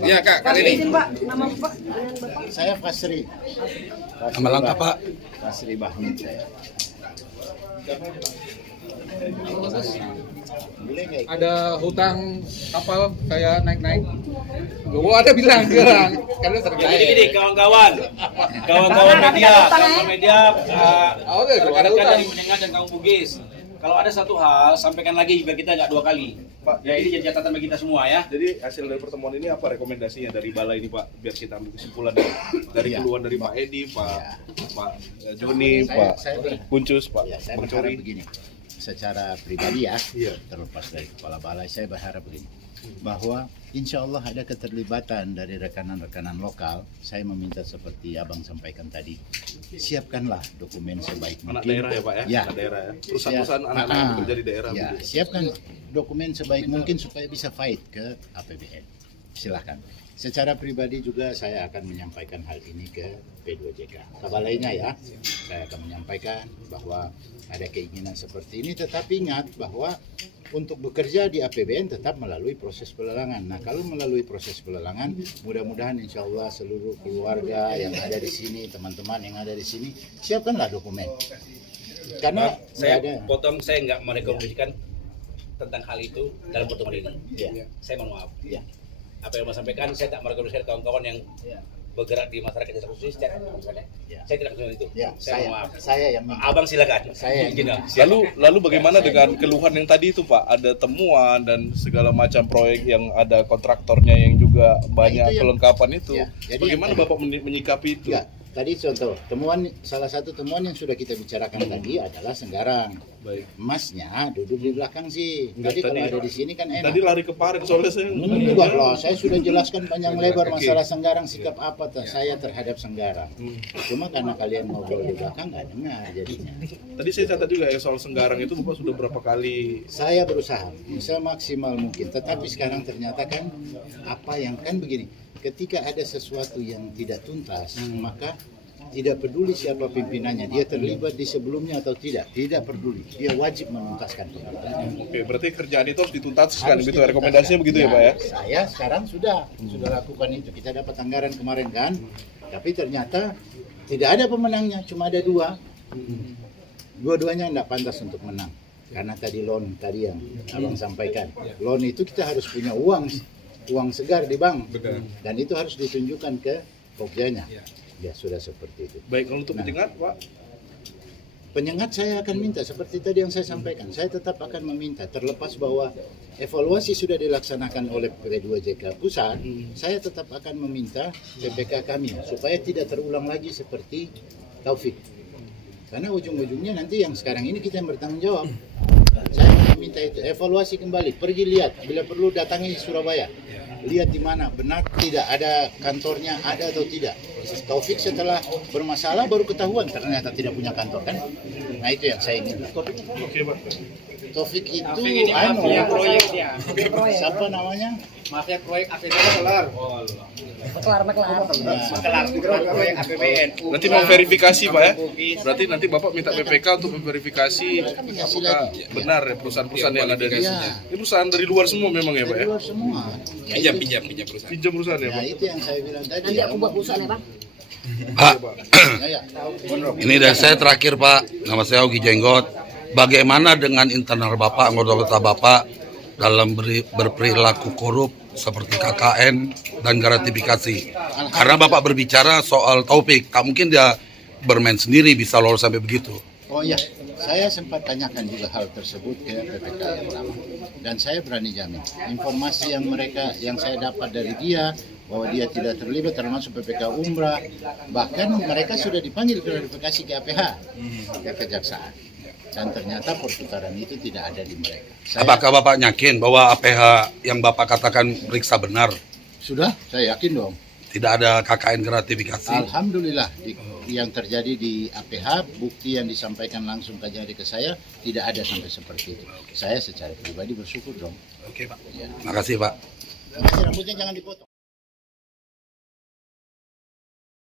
Iya kak, kali ini. Izin Pak, nama Pak dengan Bapak. Saya Fasri. Nama lengkap, Pak. Fasri Bahmid saya. Boleh nggak ikut? Ada hutang kapal saya naik-naik. Gua ada bilang karena Jadi terkait. gini kawan-kawan media, rekan-rekan dari pendengar dan kaum Bugis. Kalau ada satu hal, sampaikan lagi biar kita nggak 2 kali. Pak, Ya ini jadi catatan bagi kita semua ya. jadi hasil dari pertemuan ini apa rekomendasinya dari balai ini Pak? Biar kita ambil kesimpulan dari keluhan dari Pak Edi, Pak Joni, Saya- Pak saya- Kuncus, Pak Ya, saya Bang berharap Cori. begini. Secara pribadi ya, Iya. terlepas dari kepala balai, saya berharap begini, bahwa insya Allah ada keterlibatan dari rekanan-rekanan lokal. Saya meminta seperti abang sampaikan tadi, siapkanlah dokumen sebaik Anak mungkin. daerah ya Pak ya? Ya. Anak daerah ya. Perusahaan-perusahaan anak-anak yang bekerja di daerah. Ya, begitu. siapkan dokumen sebaik mungkin supaya bisa fight ke APBN. Silahkan. Secara pribadi juga saya akan menyampaikan hal ini ke P2JK. Kabalainya ya, saya akan menyampaikan bahwa ada keinginan seperti ini, tetapi ingat bahwa untuk bekerja di APBN tetap melalui proses pelelangan. Nah, kalau melalui proses pelelangan, mudah-mudahan insya Allah seluruh keluarga yang ada di sini, teman-teman yang ada di sini, siapkanlah dokumen. Karena Saya nggak ada. potong, saya nggak merekomendasikan tentang hal itu dalam pertemuan ini. Ya. Saya mohon maaf. Ya. Apa yang mau sampaikan, saya tak merekomendasikan kawan-kawan yang bergerak di masyarakat desa khusus, saya tidak melakukan itu. Ya, Saya mohon maaf. saya yang minta. Abang silakan. Saya yang Izin, minta. Lalu bagaimana dengan keluhan yang tadi itu Pak? Ada temuan dan segala macam proyek yang ada kontraktornya yang juga banyak itu yang- kelengkapan itu. Ya, jadi Bagaimana yang- Bapak menyikapi itu? Ya, tadi contoh salah satu temuan yang sudah kita bicarakan tadi adalah Senggarang. Baik. Emasnya duduk di belakang sih. Tadi kalau ada di sini kan enak. Tadi lari ke Paren soalnya saya. Enggak lah, saya sudah jelaskan panjang lebar masalah Senggarang, sikap apa saya terhadap Senggarang. Cuma karena kalian ngobrol di belakang nggak dengar jadinya. Tadi saya catat juga ya soal Senggarang itu Bapak sudah berapa kali. Saya berusaha semaksimal mungkin, tetapi sekarang ternyata kan apa yang kan begini, ketika ada sesuatu yang tidak tuntas, maka tidak peduli siapa pimpinannya, dia terlibat di sebelumnya atau tidak peduli, dia wajib menuntaskan perkaranya. Oke, berarti kerjaan itu harus dituntaskan Harus gitu. dituntaskan. Rekomendasinya begitu ya Pak ya? Saya sekarang sudah lakukan itu. Kita dapat anggaran kemarin kan, tapi ternyata tidak ada pemenangnya, cuma ada 2. Dua-duanya tidak pantas untuk menang. Karena tadi loan tadi yang abang sampaikan, loan itu kita harus punya uang segar di bank, dan itu harus ditunjukkan ke pokjanya. Ya sudah seperti itu. Baik, kalau untuk Nah. penyengat Pak, Penyengat saya akan minta seperti tadi yang saya sampaikan. Saya tetap akan meminta terlepas bahwa evaluasi sudah dilaksanakan oleh P2JK pusat, saya tetap akan meminta PPK kami supaya tidak terulang lagi seperti Taufik. Karena ujung-ujungnya nanti yang sekarang ini kita yang bertanggung jawab. Saya meminta itu evaluasi kembali, pergi lihat bila perlu datangi Surabaya. Lihat di mana benar tidak ada kantornya, ada atau tidak. Taufik setelah bermasalah baru ketahuan ternyata tidak punya kantor kan. Nah itu yang saya ingin. oke Pak. Taufik itu Taufik ini mafia proyek dia. siapa namanya? Mafia proyek APBN kelar. Kelar. Kelar proyek APBN. Nanti mau verifikasi Pak ya? Berarti nanti Bapak minta PPK untuk memverifikasi apakah benar ya perusahaan-perusahaan yang ada di sini. Ini perusahaan dari luar semua memang ya Pak Dari ya? luar semua. Pinjam perusahaan. Pinjam perusahaan ya Nah Pak? itu yang saya bilang tadi. Nanti aku buat perusahaan ya Bang. Pak, Ya, ya. ini dari saya terakhir Pak, nama saya Ogi Jenggot. Bagaimana dengan internal Bapak, anggota Bapak dalam berperilaku korup seperti KKN dan gratifikasi? Karena Bapak berbicara soal Taufik, tak mungkin dia bermain sendiri bisa lolos sampai begitu. Oh ya, saya sempat tanyakan juga hal tersebut ke PPK yang lama. Dan saya berani jamin, informasi yang saya dapat dari dia, bahwa dia tidak terlibat termasuk PPK Umrah, bahkan mereka sudah dipanggil klarifikasi ke APH, ke Kejaksaan. Dan ternyata pertukaran itu tidak ada di mereka. Apakah Bapak yakin bahwa APH yang Bapak katakan periksa benar? Sudah, saya yakin dong. Tidak ada KKN gratifikasi? Alhamdulillah, yang terjadi di APH, bukti yang disampaikan langsung Kajari ke saya, tidak ada sampai seperti itu. Saya secara pribadi bersyukur dong. Oke Pak, Ya. makasih Pak. Rambutnya jangan dipotong.